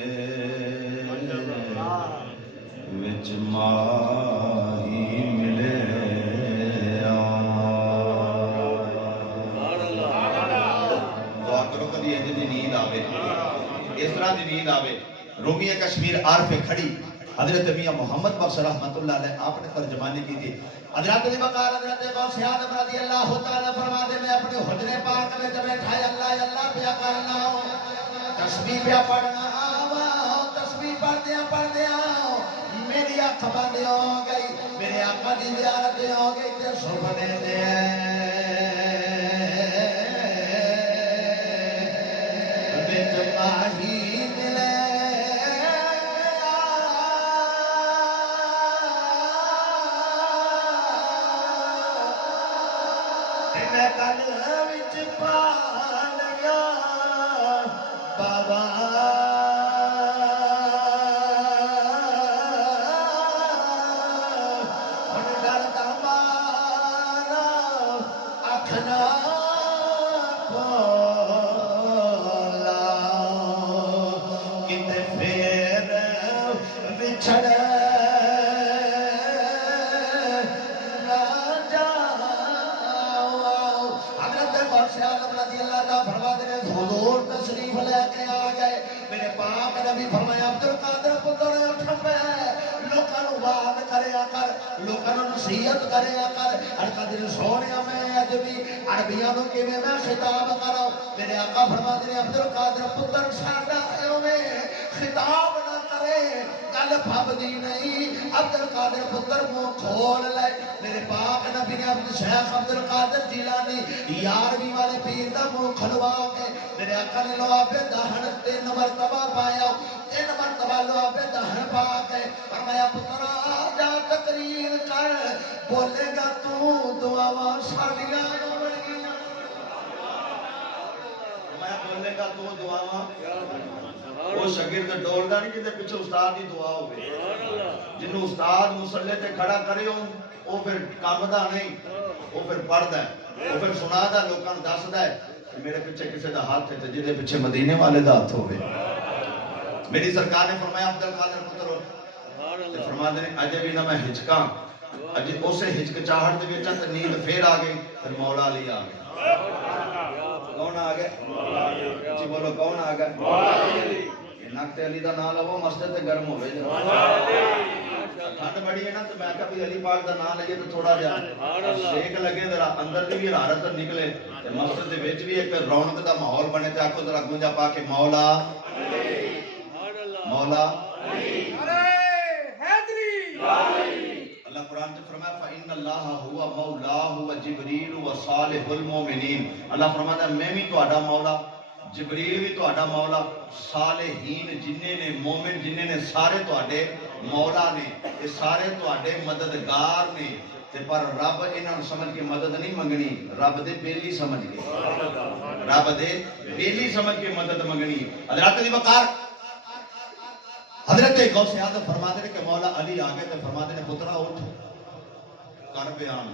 وچ ماہی ملے دعا کرو کبھی انج دی نیند آوے اس طرح دی نیند آوے رومیہ کشمیر آر پہ کھڑی حضرت میاں محمد بخش رحمت اللہ علیہ آپ نے ترجمانی کی تھی حضرت دی وقار حضرت غوث اعظم رضی اللہ تعالی فرماتے میں اپنے حجرے پاک میں جب بیٹھا اللہ اللہ پیا کرنا تسبیح پیا پڑھنا تسبیح پڑھ دیا میری آنکھ بند ہو گئی میرے آقا دی زیارت ہو گئی تے سپنے دے وچ ماہی ملے میں کل وچ پا لیا بابا ہن ڈردا مارا اکھ نہ کھولا کتے پھر بچھڑ حضور تشریف لے کے آ گئے میرے پاک نبی فرمایا عبدالقادر پتر اٹھ پہ لوکاں نوں واعظ کریا کر لوکاں نوں نصیحت کریا کر القادر سونیا میں اج بھی عربیاں نوں کیویں میں خطاب کراں میرے آقا فرماتے ہیں عبدالقادر پتر ساڈا ایویں خطاب نہ کرے گل پھبدی نہیں عبدالقادر پتر منہ کھول لے میرے پاک نبی نے عبد شیخ عبدالقادر جیلانی یارویں والے پیر دا منہ کھلوا کے میرے آقا نے لوابے دہن 3 مرتبہ پایا 3 مرتبہ لوابے دہن پا کے فرمایا پتر جا تقریر کر بولے گا تو دعاواں ساڈیاں ہوਣگیاں میں بولے گا تو دعاواں وہ شاگرد ڈولدا نہیں جے پیچھے استاد دی دعا ہوے جنوں استاد مصلی تے کھڑا کرے وہ پھر کام دا نہیں وہ پھر پڑھدا ہے وہ پھر سنا دا لوکاں نوں دسدا ہے میرے پیچھے کسی دا ہاتھ ہے تے جے پیچھے مدینے والے دا ہاتھ ہوے میری سرکار نے فرمایا عبدالقادر پتر تے فرماتے ہیں اجے بھی نہ میں ہچکاں اجے اسے ہچکچاہٹ دے وچ تے نیند پھر آ گئی پھر مولا علی آ گئے کون آ گئے جی بولو کون آ گئے مولا علی نقطے علی دا نام لو مسجد تے گرم ہوے ٹھنڈ بڑی ہے نا تو میں کہا بھی علی پاک دا نام لئیے تو تھوڑا جا سیک لگے ذرا اندر دی بھی حرارت نکلے تے مسجد دے وچ بھی ایک رونق دا ماحول بنے تے آکھو ذرا گونجا پا کے مولا مولا اللہ قرآن سے فرمایا فَإِنَّ اللَّهَ هُوَ مَوْلَاهُ وَجِبْرِيلُ وَصَالِحُ الْمُؤْمِنِينَ اللہ فرماتا ہے میں بھی تہاڈا مولا جبریل بھی تہاڈا مولا صالحین جنہیں نے مومن جنہیں نے سارے تہاڈے مولا نے یہ سارے تہاڈے مددگار نے تے پر رب انہاں نوں سمجھ کے مدد نہیں منگنی رب دے بیلی سمجھ کے رب دے بیلی سمجھ کے مدد منگنی حضرت دی وقار حضرت غوث اعظم فرماتے ہیں کہ مولا علی آگے تے فرماتے ہیں پترا اٹھ کر بیان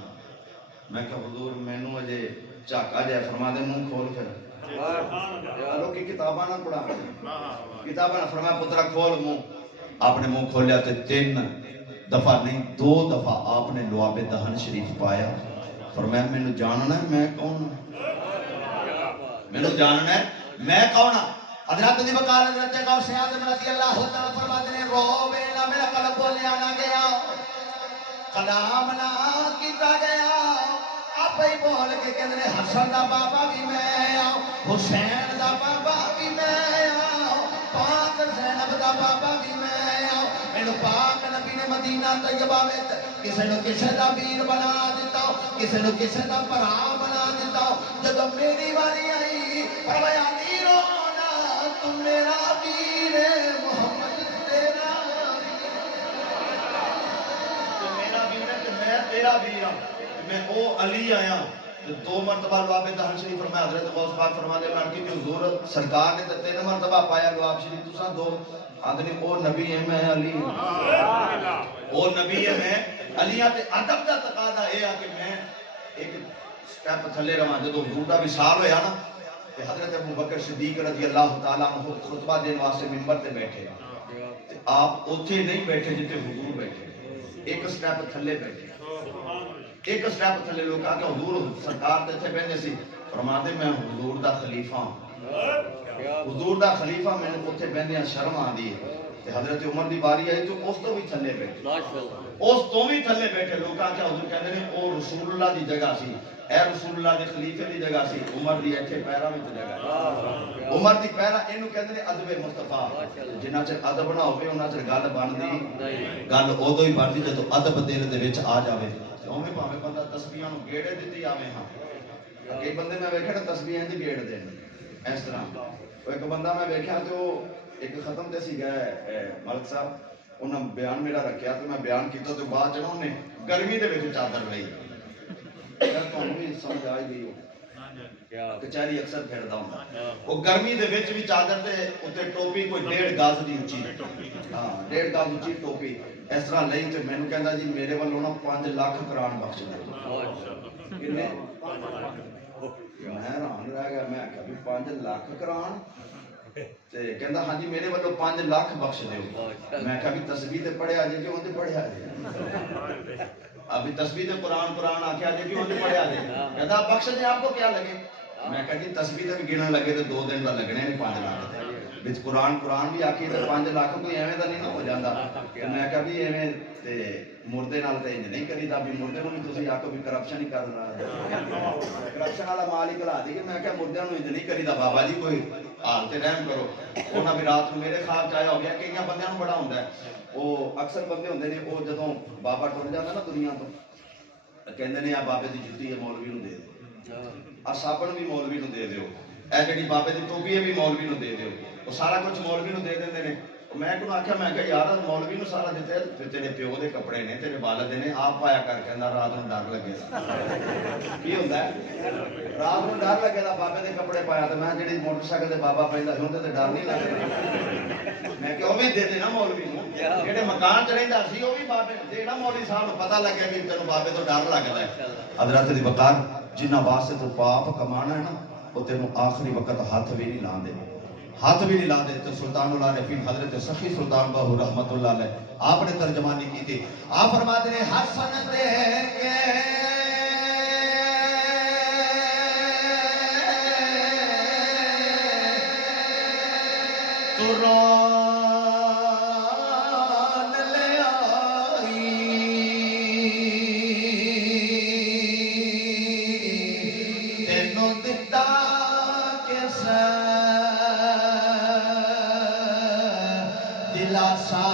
میں کہ حضور مینوں اجے جھاکا جائے فرماتے ہیں منہ کھول پھر لوگ کی کتاباں نہ پڑھا کتاباں نہ فرمایا پترا کھول منہ آپ نے منہ کھولیا تے 3 دفعہ نہیں 2 دفعہ آپ نے لواب دہن شریف پایا فرمایا مینوں جاننا ہے میں کون مینوں جاننا ہے میں کون حضرت دی وقار حضرت غوث اعظم رضی اللہ تعالی فرماتے ہیں رو بینا میرا قلب بولیا نہ گیا کلام نہ کیتا گیا آپ ہی بول کے کہندے حسن دا بابا بھی میں حسین دا بابا بھی میں پاک زینب دا بابا بھی میں مینوں پاک نبی نے مدینہ طیبہ وچ کسے نو کسے دا ویر بنا دیتا کسے نو کسے دا بھرا بنا دیتا جدوں میری واری آئی فرمایا نہیں رونا تو میرا ویر ہے محمد تیرا تو میرا ویر ہے تے میں تیرا ویر ہاں میں او علی آیا دو مرتبہ لواب دہن شریف فرمایا حضرت غوث پاک فرما دے لڑکی جو حضور سرکار نے تے 3 مرتبہ پایا لواب شریف تساں دو آدمی او نبی ہے میں علی او نبی ہے میں علی تے ادب دا تقاضا اے ہے کہ میں ایک سٹیپ تھلے رواں جدوں حضور دا وصال ہویا نا تے حضرت ابوبکر صدیق رضی اللہ تعالی عنہ خطبہ دین واسطے منبر تے بیٹھے تے آپ اوتھے نہیں بیٹھے جتے حضور بیٹھے ایک سٹیپ تھلے بیٹھے ایک سٹیپ تھلے لوگ آ کے حضور سرکار تے تھے بیٹھے سی فرماتے میں حضور دا خلیفہ حضور دا خلیفہ میں نے اوتھے بیٹھے شرم آندی ہے تے حضرت عمر دی باری آئی تو اس تو بھی تھلے بیٹھے اس تو بھی تھلے بیٹھے لوگ آ کے حضور کہندے نے او رسول اللہ دی جگہ سی اے رسول اللہ دے خلیفے دی جگہ سی عمر دی ایتھے پیراں وچ جگہ عمر دی پیراں اینو کہندے نے ادب مصطفی جنہ چ ادب نہ ہوے انہاں چ گل بندی گل اودوں ہی بندی جدوں ادب دل دے وچ آ جاوے اوویں بھاویں بندہ تسبیحاں نو گیڑے دتی آویں ہاں کئی بندے میں ویکھیا نا تسبیحاں دی گیڑ دین اس طرح ایک بندہ میں ویکھیا تو ایک ختم تے سی گئے ملک صاحب انہاں بیان میرا رکھیا تے میں بیان کیتا تے بعد انہوں نے گرمی دے وچ چادر لئی تانوں بھی سمجھ آ گئی کچہری اکثر پھردا ہوندا وہ گرمی دے وچ بھی چادر تے اوتے ٹوپی کوئی 1.5 گز دی اونچی ہاں 1.5 گز اونچی ٹوپی اس طرح لئی تے مینوں کہندا جی میرے والوں نا 5 لاکھ قرآن بخش دے کنے میں حیران رہ گیا میں کہ 5 لاکھ قرآن تے کہندا ہاں جی میرے والوں 5 لاکھ بخش دیو میں کہ تسبیح تے پڑھیا جے کیوں تے پڑھیا جے ابھی تسبیح تے قرآن آکھیا جے کیوں تے پڑھیا جے کہندا بخش دے آپ کو کیا لگے میں کہ جی تسبیح تے گنن لگے تے 2 دن دا لگنے نہیں 5 لاکھ وچ قرآن بھی آکھی تے 5 لاکھ کوئی ایویں دا نہیں نہ ہو جاندا میں کہ بھی ایویں تے مردے نال تے انج نہیں کریدا بھی مردے نوں تسی آکھو بھی کرپشن ہی کرنا کرپشن والا مال ہی کلا دی کہ میں کہ مردیاں نوں انج نہیں کریدا بابا جی کوئی حال تے رحم کرو انہاں بھی رات نوں میرے خواب چ آیا ہو گیا کئی بندیاں نوں بڑا ہوندا ہے او اکثر بندے ہوندے نے او جدوں بابا ٹر جاندا نا دنیا تو کہندے نے آ بابے دی جُتی ہے مولوی نوں دے دو آ صابن بھی مولوی نوں دے دیو اے جڑی بابے دی ٹوپی ہے بھی مولوی نوں دے دیو وہ سارا کچھ مولوی نوں دے دیندے نے میں کہوں آکھیا میں کہ یار مولوی نوں سارا دتے تے تیرے پیو دے کپڑے نے تیرے والد نے آپ پایا کر کہندا رات نوں ڈر لگے کی ہوندا ہے رات نوں ڈر لگے دا بابے دے کپڑے پایا تے میں جڑی موٹر سائیکل تے بابا پیندا ہوندا تے ڈر نہیں لگدا میں کہ اوویں دے دے نا مولوی نوں جڑے مکان چ رہندا سی او بھی بابے جیڑا مولوی صاحب نوں پتہ لگیا کہ تینوں بابے تو ڈر لگدا ہے حضرت دی وقار جنہ واسطے تو پاپ کمانا ہے نا وہ تینوں آخری وقت ہاتھ بھی نہیں لاندے ہاتھ بھی نہیں لاندے تو سلطان العارفین حضرت سخی سلطان بہو رحمت اللہ علیہ آپ نے ترجمانی کی تھی آپ فرماتے ہیں حسن دیں گے تو رون لے آئی تینوں دتا کیسا دلاسا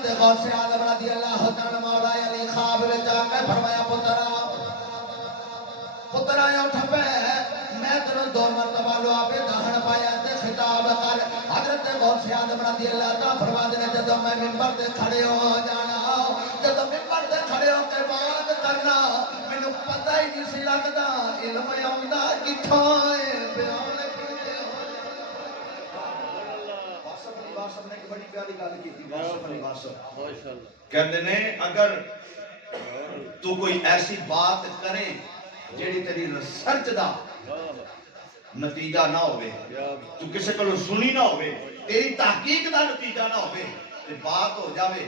حضرت غوث اعظم رضی اللہ تعالی مولا علی خواب وچ آ کے فرمایا پترا اٹھ پے میں تینوں 2 مرتبہ لوابے دہن پایا تے خطاب کر حضرت غوث اعظم رضی اللہ تعالی فرماتے ہیں جدوں میں منبر تے کھڑے ہو جانا جدوں منبر تے کھڑے ہو کے بات کرنا مینوں پتہ ہی نہیں سی لگدا علم آوندا کتھوں ہے بیان نے ایک بڑی پیاری گل کیتی کہندے نے اگر تو کوئی ایسی بات کرے جیڑی تیری ریسرچ دا نتیجہ نہ ہوئے تو کسے کلو سنی نہ ہوئے تیری تحقیق دا نتیجہ نہ ہوئے تے بات ہو جاوے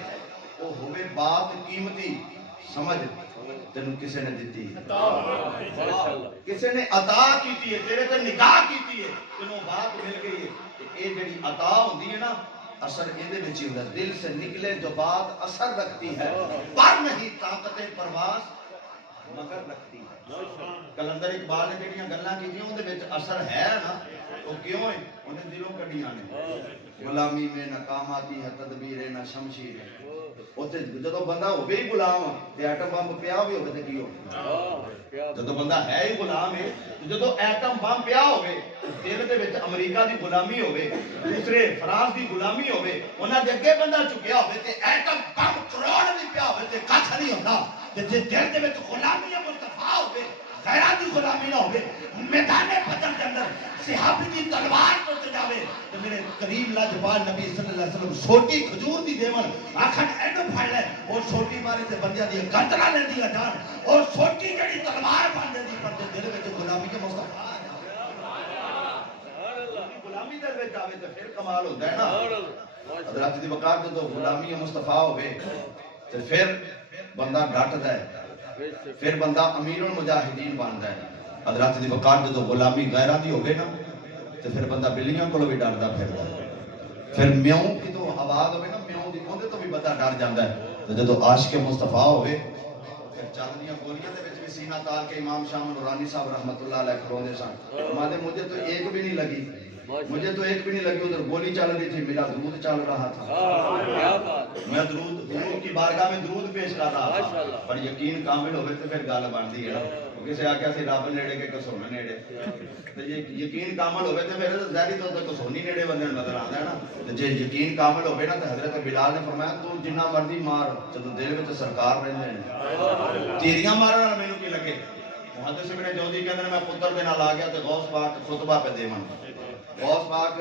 وہ ہوئے بات قیمتی سمجھ تینوں کسے نے دیتی ہے کسے نے عطا کیتی ہے تیرے تے نگاہ کیتی ہے تینوں بات مل گئی ہے اے جڑی عطا ہوندی ہے نا اثر ایدے وچ ہی ہوندا دل سے نکلے جو بات اثر رکھتی ہے پر نہیں طاقت پرواز مگر رکھتی ہے کلندر اقبال نے جڑیاں گلاں کیتیاں اون دے وچ اثر ہے نا او کیوں ہے انہیں دلوں کڈیاں نے غلامی میں ناکام آتی ہے تدبیر نہ شمشیر ہے اوتے جدوں بندہ ہوے ہی غلام تے ایٹم بم پیا ہوے تے کی ہو جدوں بندہ ہے ہی غلام ہے جدوں ایٹم بم پیا ہوے دل دے وچ امریکہ دی غلامی ہوے دوسرے فرانس دی غلامی ہوے انہاں دے اگے بندہ چکیا ہوے تے ایٹم بم کروڑ وی پیا ہوے تے کچھ نہیں ہوندا تے جے دل دے وچ غلامی مصطفی ہوے غیرت دی غلامی نہ ہوے میدان بدر دے اندر صحابی دی تلوار ٹوٹ جاوے تے میرے کریم لاجواب نبی صلی اللہ علیہ وسلم چھوٹی کھجور دی دیون آکھن اینو پھڑ لے اور چھوٹی مارے تے بندیاں دی گردناں لیندیاں جان اور چھوٹی جڑی تلوار بن جاندی پر دل وچ غلامی کے مصطفی غلامی دے وچ آوے تے پھر کمال ہوندا ہے نا حضرت دی وقار جو غلامی مصطفی ہوے تے پھر بندہ ڈٹدا ہے پھر بندہ امیر المجاہدین بنتا ہے حضرت دی وقار جو غلامی غیرہ دی ہوگی نا تو پھر بندہ بلیاں کو بھی ڈردا پھردا ہے پھر میوں کی تو آواز ہوگی نا میوں دی اودے تو بھی بندہ ڈر جاندا ہے تو جدو عاشق مصطفیٰ ہوئے پھر چاندیاں گولیاں دے وچ بھی سینہ تال کے امام شاہ نورانی صاحب رحمت اللہ علیہ کھلوندے سن فرماتے مجھے تو ایک بھی نہیں لگی ادھر گولی چل رہی تھی میرا درود چل رہا تھا میں درود کی بارگاہ میں درود پیش کر رہا تھا پر یقین کامل ہوئے تو پھر گل بنتی ہے کسی آخیا سی رب نیڑے کے کسونے نیڑے یقین کامل ہوئے تو پھر ظاہری طور پر کسونی نیڑے بندے نظر آتا ہے نا جی یقین کامل ہوئے نا تو حضرت بلال نے فرمایا تو جنہ مرضی مار جب دل میں سرکار رہتے ہیں تیریاں مارنا مینوں کی لگے محدث ابن جوزی کہتے ہیں میں پتر دے نال آ گیا تو غوث پاک خطبہ پہ دیواں غوث پاک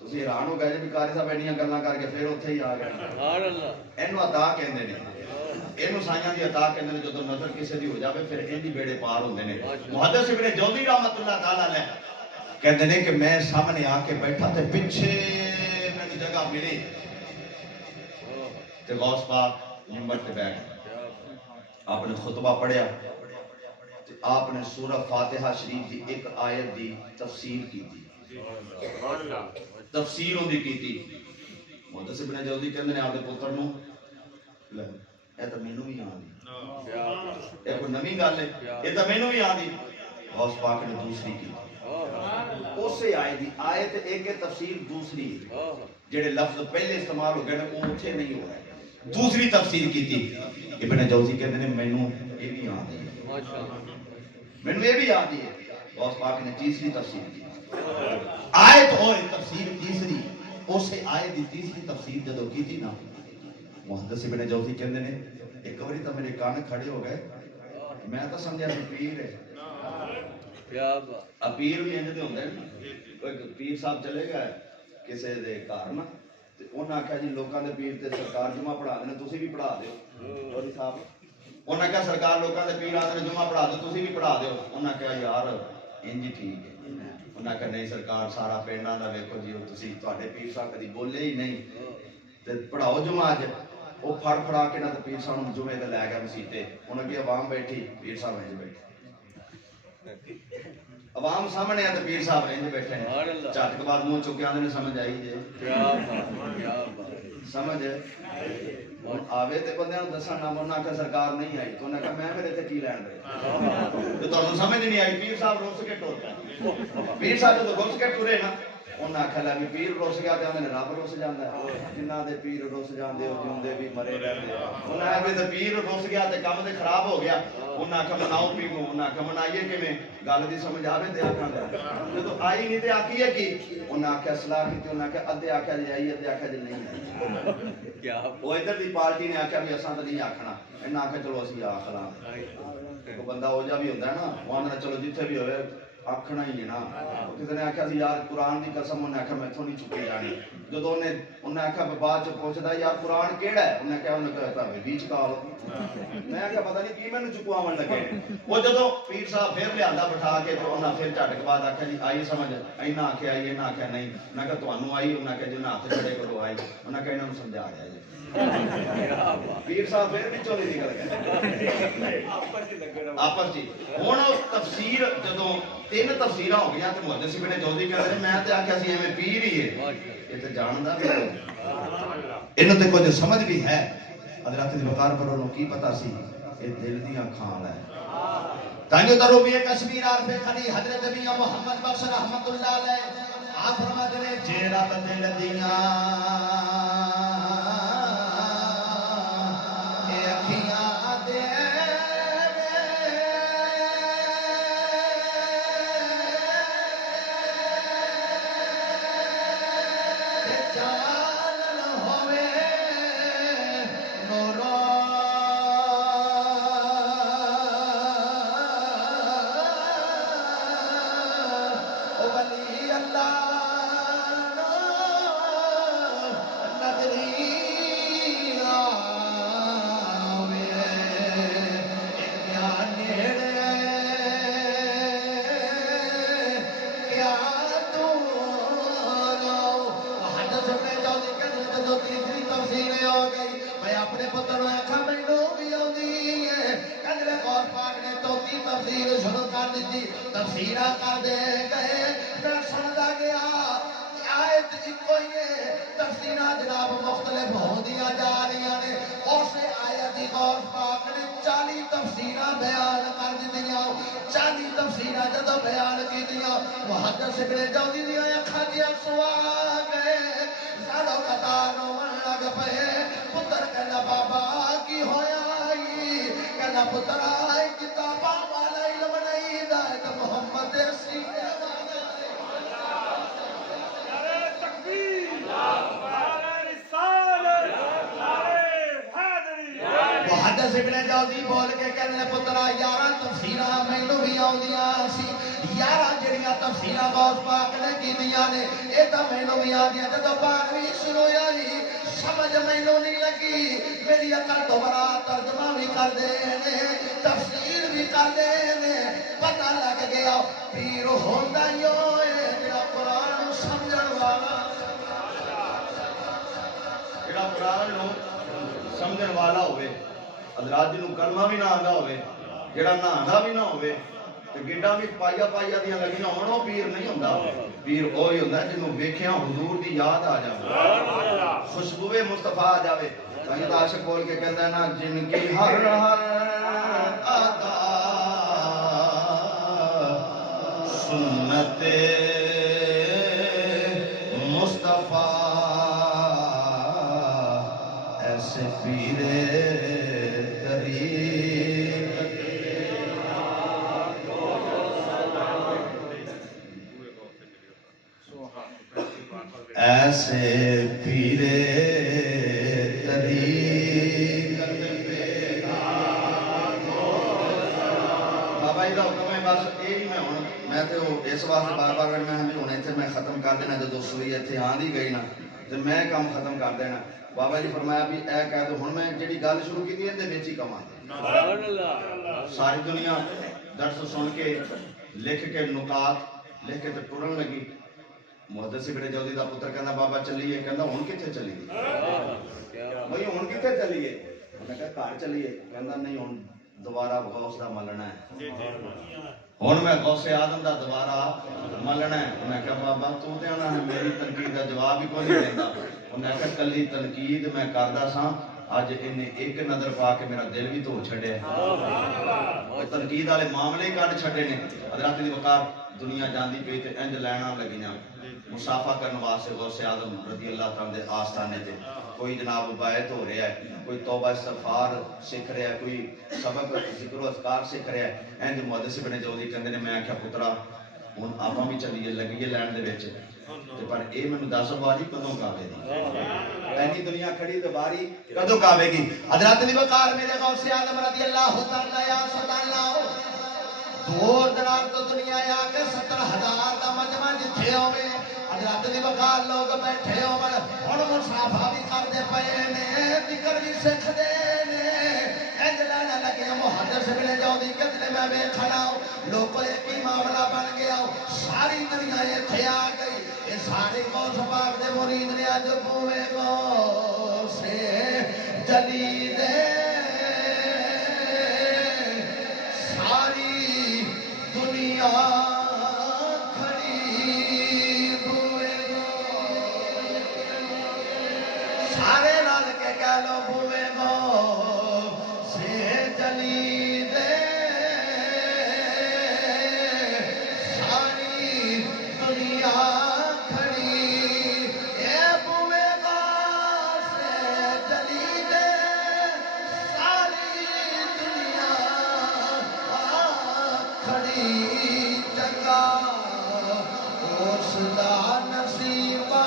تسی حیران ہو گئے جی قاری صاحب اینیاں گلاں کر کے پھر اوتھے ہی آ گئے سبحان اللہ اینو عطا کہندے نے اینو سائیاں دی عطا کہندے نے جدوں نظر کسے دی ہو جاوے پھر این دی بیڑے پار ہوندے نے محدث ابن جوزی رحمت اللہ تعالی علیہ کہندے نے کہ میں سامنے آ کے بیٹھا تے پیچھے میری جگہ ملی تے غوث پاک منبر تے بیٹھ آپ نے خطبہ پڑھیا آپ نے سورہ فاتحہ شریف دی ایک آیت دی تفسیر کی تھی تفسیر ہوندی کی تھی محدث ابن جوزی کہندے نے اپنے پتر نو لے اے تے مینوں بھی آندی اے کوئی نویں گل ہے اے تے مینوں بھی آندی غوث پاک نے دوسری کی اسی آیت دی آیت ایک ہے تفسیر دوسری جڑے لفظ پہلے استعمال ہو گئے وہ اوتھے نہیں ہو رہے دوسری تفسیر کی تھی ابن جوزی کہندے نے مینوں اے بھی آندی ماشاءاللہ مینوں یہ بھی یاد ہے غوث پاک نے تیسری تفسیر کی آیت ہوئے تفسیر تیسری اسے آیت دی تیسری تفسیر جدو کی تھی نا محدث ابن جوزی کہندے نے ایک باری تو میرے کان کھڑے ہو گئے میں تو سمجھا کہ پیر ہے پیر بھی انج دے ہوندے ہیں کوئی پیر صاحب چلے گئے کسے دے گھر نا تے انہاں آکھیا جی لوکاں دے پیر تے سرکار جمعہ پڑھا دے تسی بھی پڑھا دیو چودھری صاحب انہاں کہا سرکار لوکاں دے پیر آدھے جمعہ پڑھا دو تسی بھی پڑھا دیو انہاں کہا یار انج ٹھیک ہے انہاں کہا نہیں سرکار سارا پینڈا دا ویکھو جی تسی تواڈے پیر صاحب کدی بولے ہی نہیں تے پڑھاؤ جمعہ اج وہ پھڑ پھڑا کے نہ تے پیر صاحب نوں جمعے تے لے گیا مسیت تے انہاں کی عوام بیٹھی پیر صاحب انج بیٹھے عوام سامنے ہے تے پیر صاحب انج بیٹھے جھٹ کے بعد منہ چکے آندے نے سمجھ آئی جے کیا بات سمجھ آوے تے بندے نوں دساں نہ انہاں کہ سرکار نہیں آئی تو انہاں کہا میں میرے تے کی لین دے تے تانوں سمجھ نہیں آئی پیر صاحب روس کے ٹر پیر صاحب تو روس کے ٹرے نا انہیں آخیا لا بھی پیر رس گیا تو انہیں رب رس جانا جنہ دے پیر رس جاندے وہ جیوندے بھی مرے رہتے انہیں آخیا بھی پیر رس گیا تو کام تو خراب ہو گیا انہیں آخیا مناؤ پیو انہیں آخیا منائیے کیویں گل دی سمجھ آوے تے آکھاں دے جدوں آئی نہیں تے آکھیے کی انہیں آخیا صلاح کی انہیں آخیا ادھے آخیا جی آئی ادھے آخیا جی نہیں آئی وہ ادھر دی پارٹی نے آخیا بھی اساں تو نہیں آکھنا انہیں آخیا چلو اسی آکھ لاں کوئی بندہ ہو جا بھی ہوتا ہے نا وہ آدھا چلو جتھے بھی ہوئے آکھنا ہی ہے نا کسی نے آخیا سی یار قرآن کی قسم انہیں آخیا میں نہیں چکی جانی جدو انہیں آخیا بعد چ پوچھتا یار قرآن کیڑا ہے انہیں کیا انہیں کہتا بیچ کا میں آخیا پتا نہیں کی مینوں چکواون لگے وہ جدو پیر صاحب پھر لیا بٹھا کے تو انہیں پھر جھٹ کے بعد آخیا جی آئی سمجھ اینا آخیا آئی اینا آخیا نہیں میں کہ تمہوں آئی انہیں آخیا جنہیں ہاتھ کھڑے کرو آئی انہیں کہ انہوں سمجھا دیا جی پیر صاحب پھر بھی چولی نکل گئے آپس جی ہوں تفسیر جدو تین تفسیر ہو گئی تو محدث ابن جوزی کہہ رہے میں تے آخیا سی ایویں پیر ہی ہے یہ تے جاندا بھی انہوں تے کچھ سمجھ بھی ہے حضرات دی وقار پر انہوں کی پتا سی یہ دل دیاں کھان ہے تانجو تروبی کشمیر عارف خلی حضرت نبی محمد بخش رحمت اللہ علیہ آپ فرما دے جے رب دل دیاں تفسیرہ کر دے گئے میں سمجھا گیا آیت کوئی ہے تفسیرہ جناب مختلف ہو دیا جا رہی ہیں اسے آیت غوث پاک نے 40 تفسیرہ بیان کر دیا 40 تفسیرہ جدو بیان کی دیا محدث ابن جوزی دیا اکھاں دیا سوا گئے سالوں قطار رومن لگ پئے پتر کہنا بابا کی ہویا آئی کہنا پتر آئی کتاباں والا علم نہیں ہدایت محمد سی محدث ابن جوزی بول کے کہنے پترا 11 تفسیرہ مینوں بھی آؤندیاں سی 11 جڑیاں تفسیرہ غوث پاک نے کیتیاں نے اے تاں مینوں بھی آندیاں جدوں 12ویں شروع ہوئی سمجھ مینوں نہیں لگی میری عقل دوبارہ ترجمہ بھی کر دے نے تفسیر بھی کر دے نے پتہ لگ گیا پیر ہوندا ہی ہوئے جڑا قرآن سمجھن والا جڑا قرآن نو سمجھن والا ہوئے حضرات جنوں کلمہ بھی نہ آندا ہوئے جڑا نہ آندا بھی نہ ہوئے تے گڈاں بھی پائیا پائیا دیاں لگیاں ہون او پیر نہیں ہوندا پیر اوہی ہوندا جنوں ویکھیاں حضور دی یاد آ جاوے خوشبو مصطفیٰ آ جاوے تاں عاشق بول کے کہندا ہے نا جن کی ہر ہر ادا سنت مصطفیٰ ایسے پیر ایسے پیرے طریق بابا جی کا حکم ہے بس یہی میں تو اس واسطے بار بار کرنا بھی ہوں اتنے میں ختم کر دینا جدو سوئی اتنے آندھی گئی نا تو میں کام ختم کر دینا بابا جی فرمایا بھی اے کہہ دو ہوں میں جڑی گل شروع کی تھی اندر وچ ہی کم آ ساری دنیا درس سن کے لکھ کے نکات لکھ کے تو ٹرن لگی محدث ابن جوزی دا پتر کہندا بابا چلیے کہندا ہن کتھے چلیے بھئی ہن کتھے چلیے میں کہا گھر چلیے کہندا نہیں ہن دوبارہ غوث دا ملنا ہے ہن میں غوث اعظم دا دوبارہ ملنا ہے میں کہا بابا تو تے انہاں نے میری تنقید دا جواب ہی کوئی نہیں دیندا انہاں کہا کلی تنقید میں کردا ساں اج انہیں ایک نظر پا کے میرا دل بھی دھو چھڈے تنقید والے معاملے کڈ چھڈے نے حضرات دی وقار دنیا جاندی پئی تے انج لینا لگیاں مسافہ کرنے واسطے غوث اعظم رضی اللہ تعالیٰ دے آستانے تے کوئی جناب بیعت ہو رہا ہے، کوئی توبہ استغفار سکھ رہا ہے، کوئی سبق ذکر و اذکار سکھ رہا ہے۔ انج محدث ابن جوزی کہندے نے میں آکھیا پترا ہن آپاں بھی چلیے لگیے لین دے وچ تے پر اے مینوں دس باری کدوں کعبے دی اینی دنیا کھڑی تے باری کدوں کعبے کی۔ حضرت دی وقار میرے غوث اعظم رضی اللہ تعالیٰ یا سبحان دور دراز تو دنیا آ کے 70,000 دا مجمع جتھے ہوے حضرت دی وقار لوگ بیٹھے ہون ہن مسافہ بھی کردے پئے نے ذکر بھی سکھدے نے انج لانا لگے محدث ابن جوزی کہندے میں ویکھنا لوکو ایک ہی معاملہ بن گیا ساری دنیا ایتھے آ گئی اے سارے غوث پاک دے مرید نے اج بوئے غوث جلی دے ساری دنیا کھڑی بوئے سارے رل کے کہہ لو بوئے سے جلی دے ساری دنیا کھڑی اے بوئے سے جلی دے ساری دنیا کھڑی چنگا اس دا نصیبہ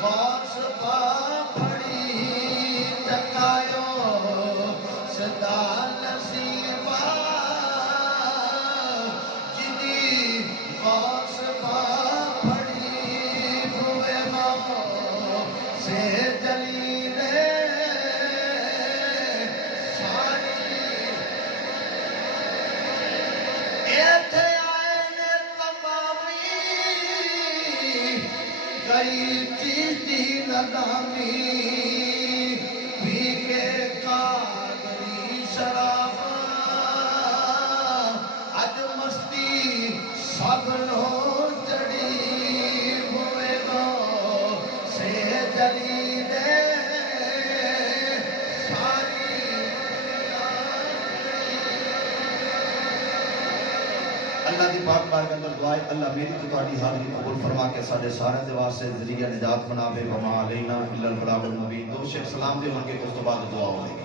باس پا پھڑی چکایو صدا نصیبہ جدی باس پا پھڑی ہوئے سے جلی دے ساری ایتھے آئے نے تمامی گئی چیزی ندامی پی کے قادری شراب اج مستی سب نو چڑی ہوئے سے جلی دے ساری اللہ دی پاک بار کے اندر دعائے اللہ میری تو تہاڈی حاضری قبول فرما کے ساڈے سارے دے واسطے ذریعہ نجات بناوے وما علینا الا البلاغ المبین۔ دو شیخ سلام دے ہون کے اس تو بعد دعا ہوے گی۔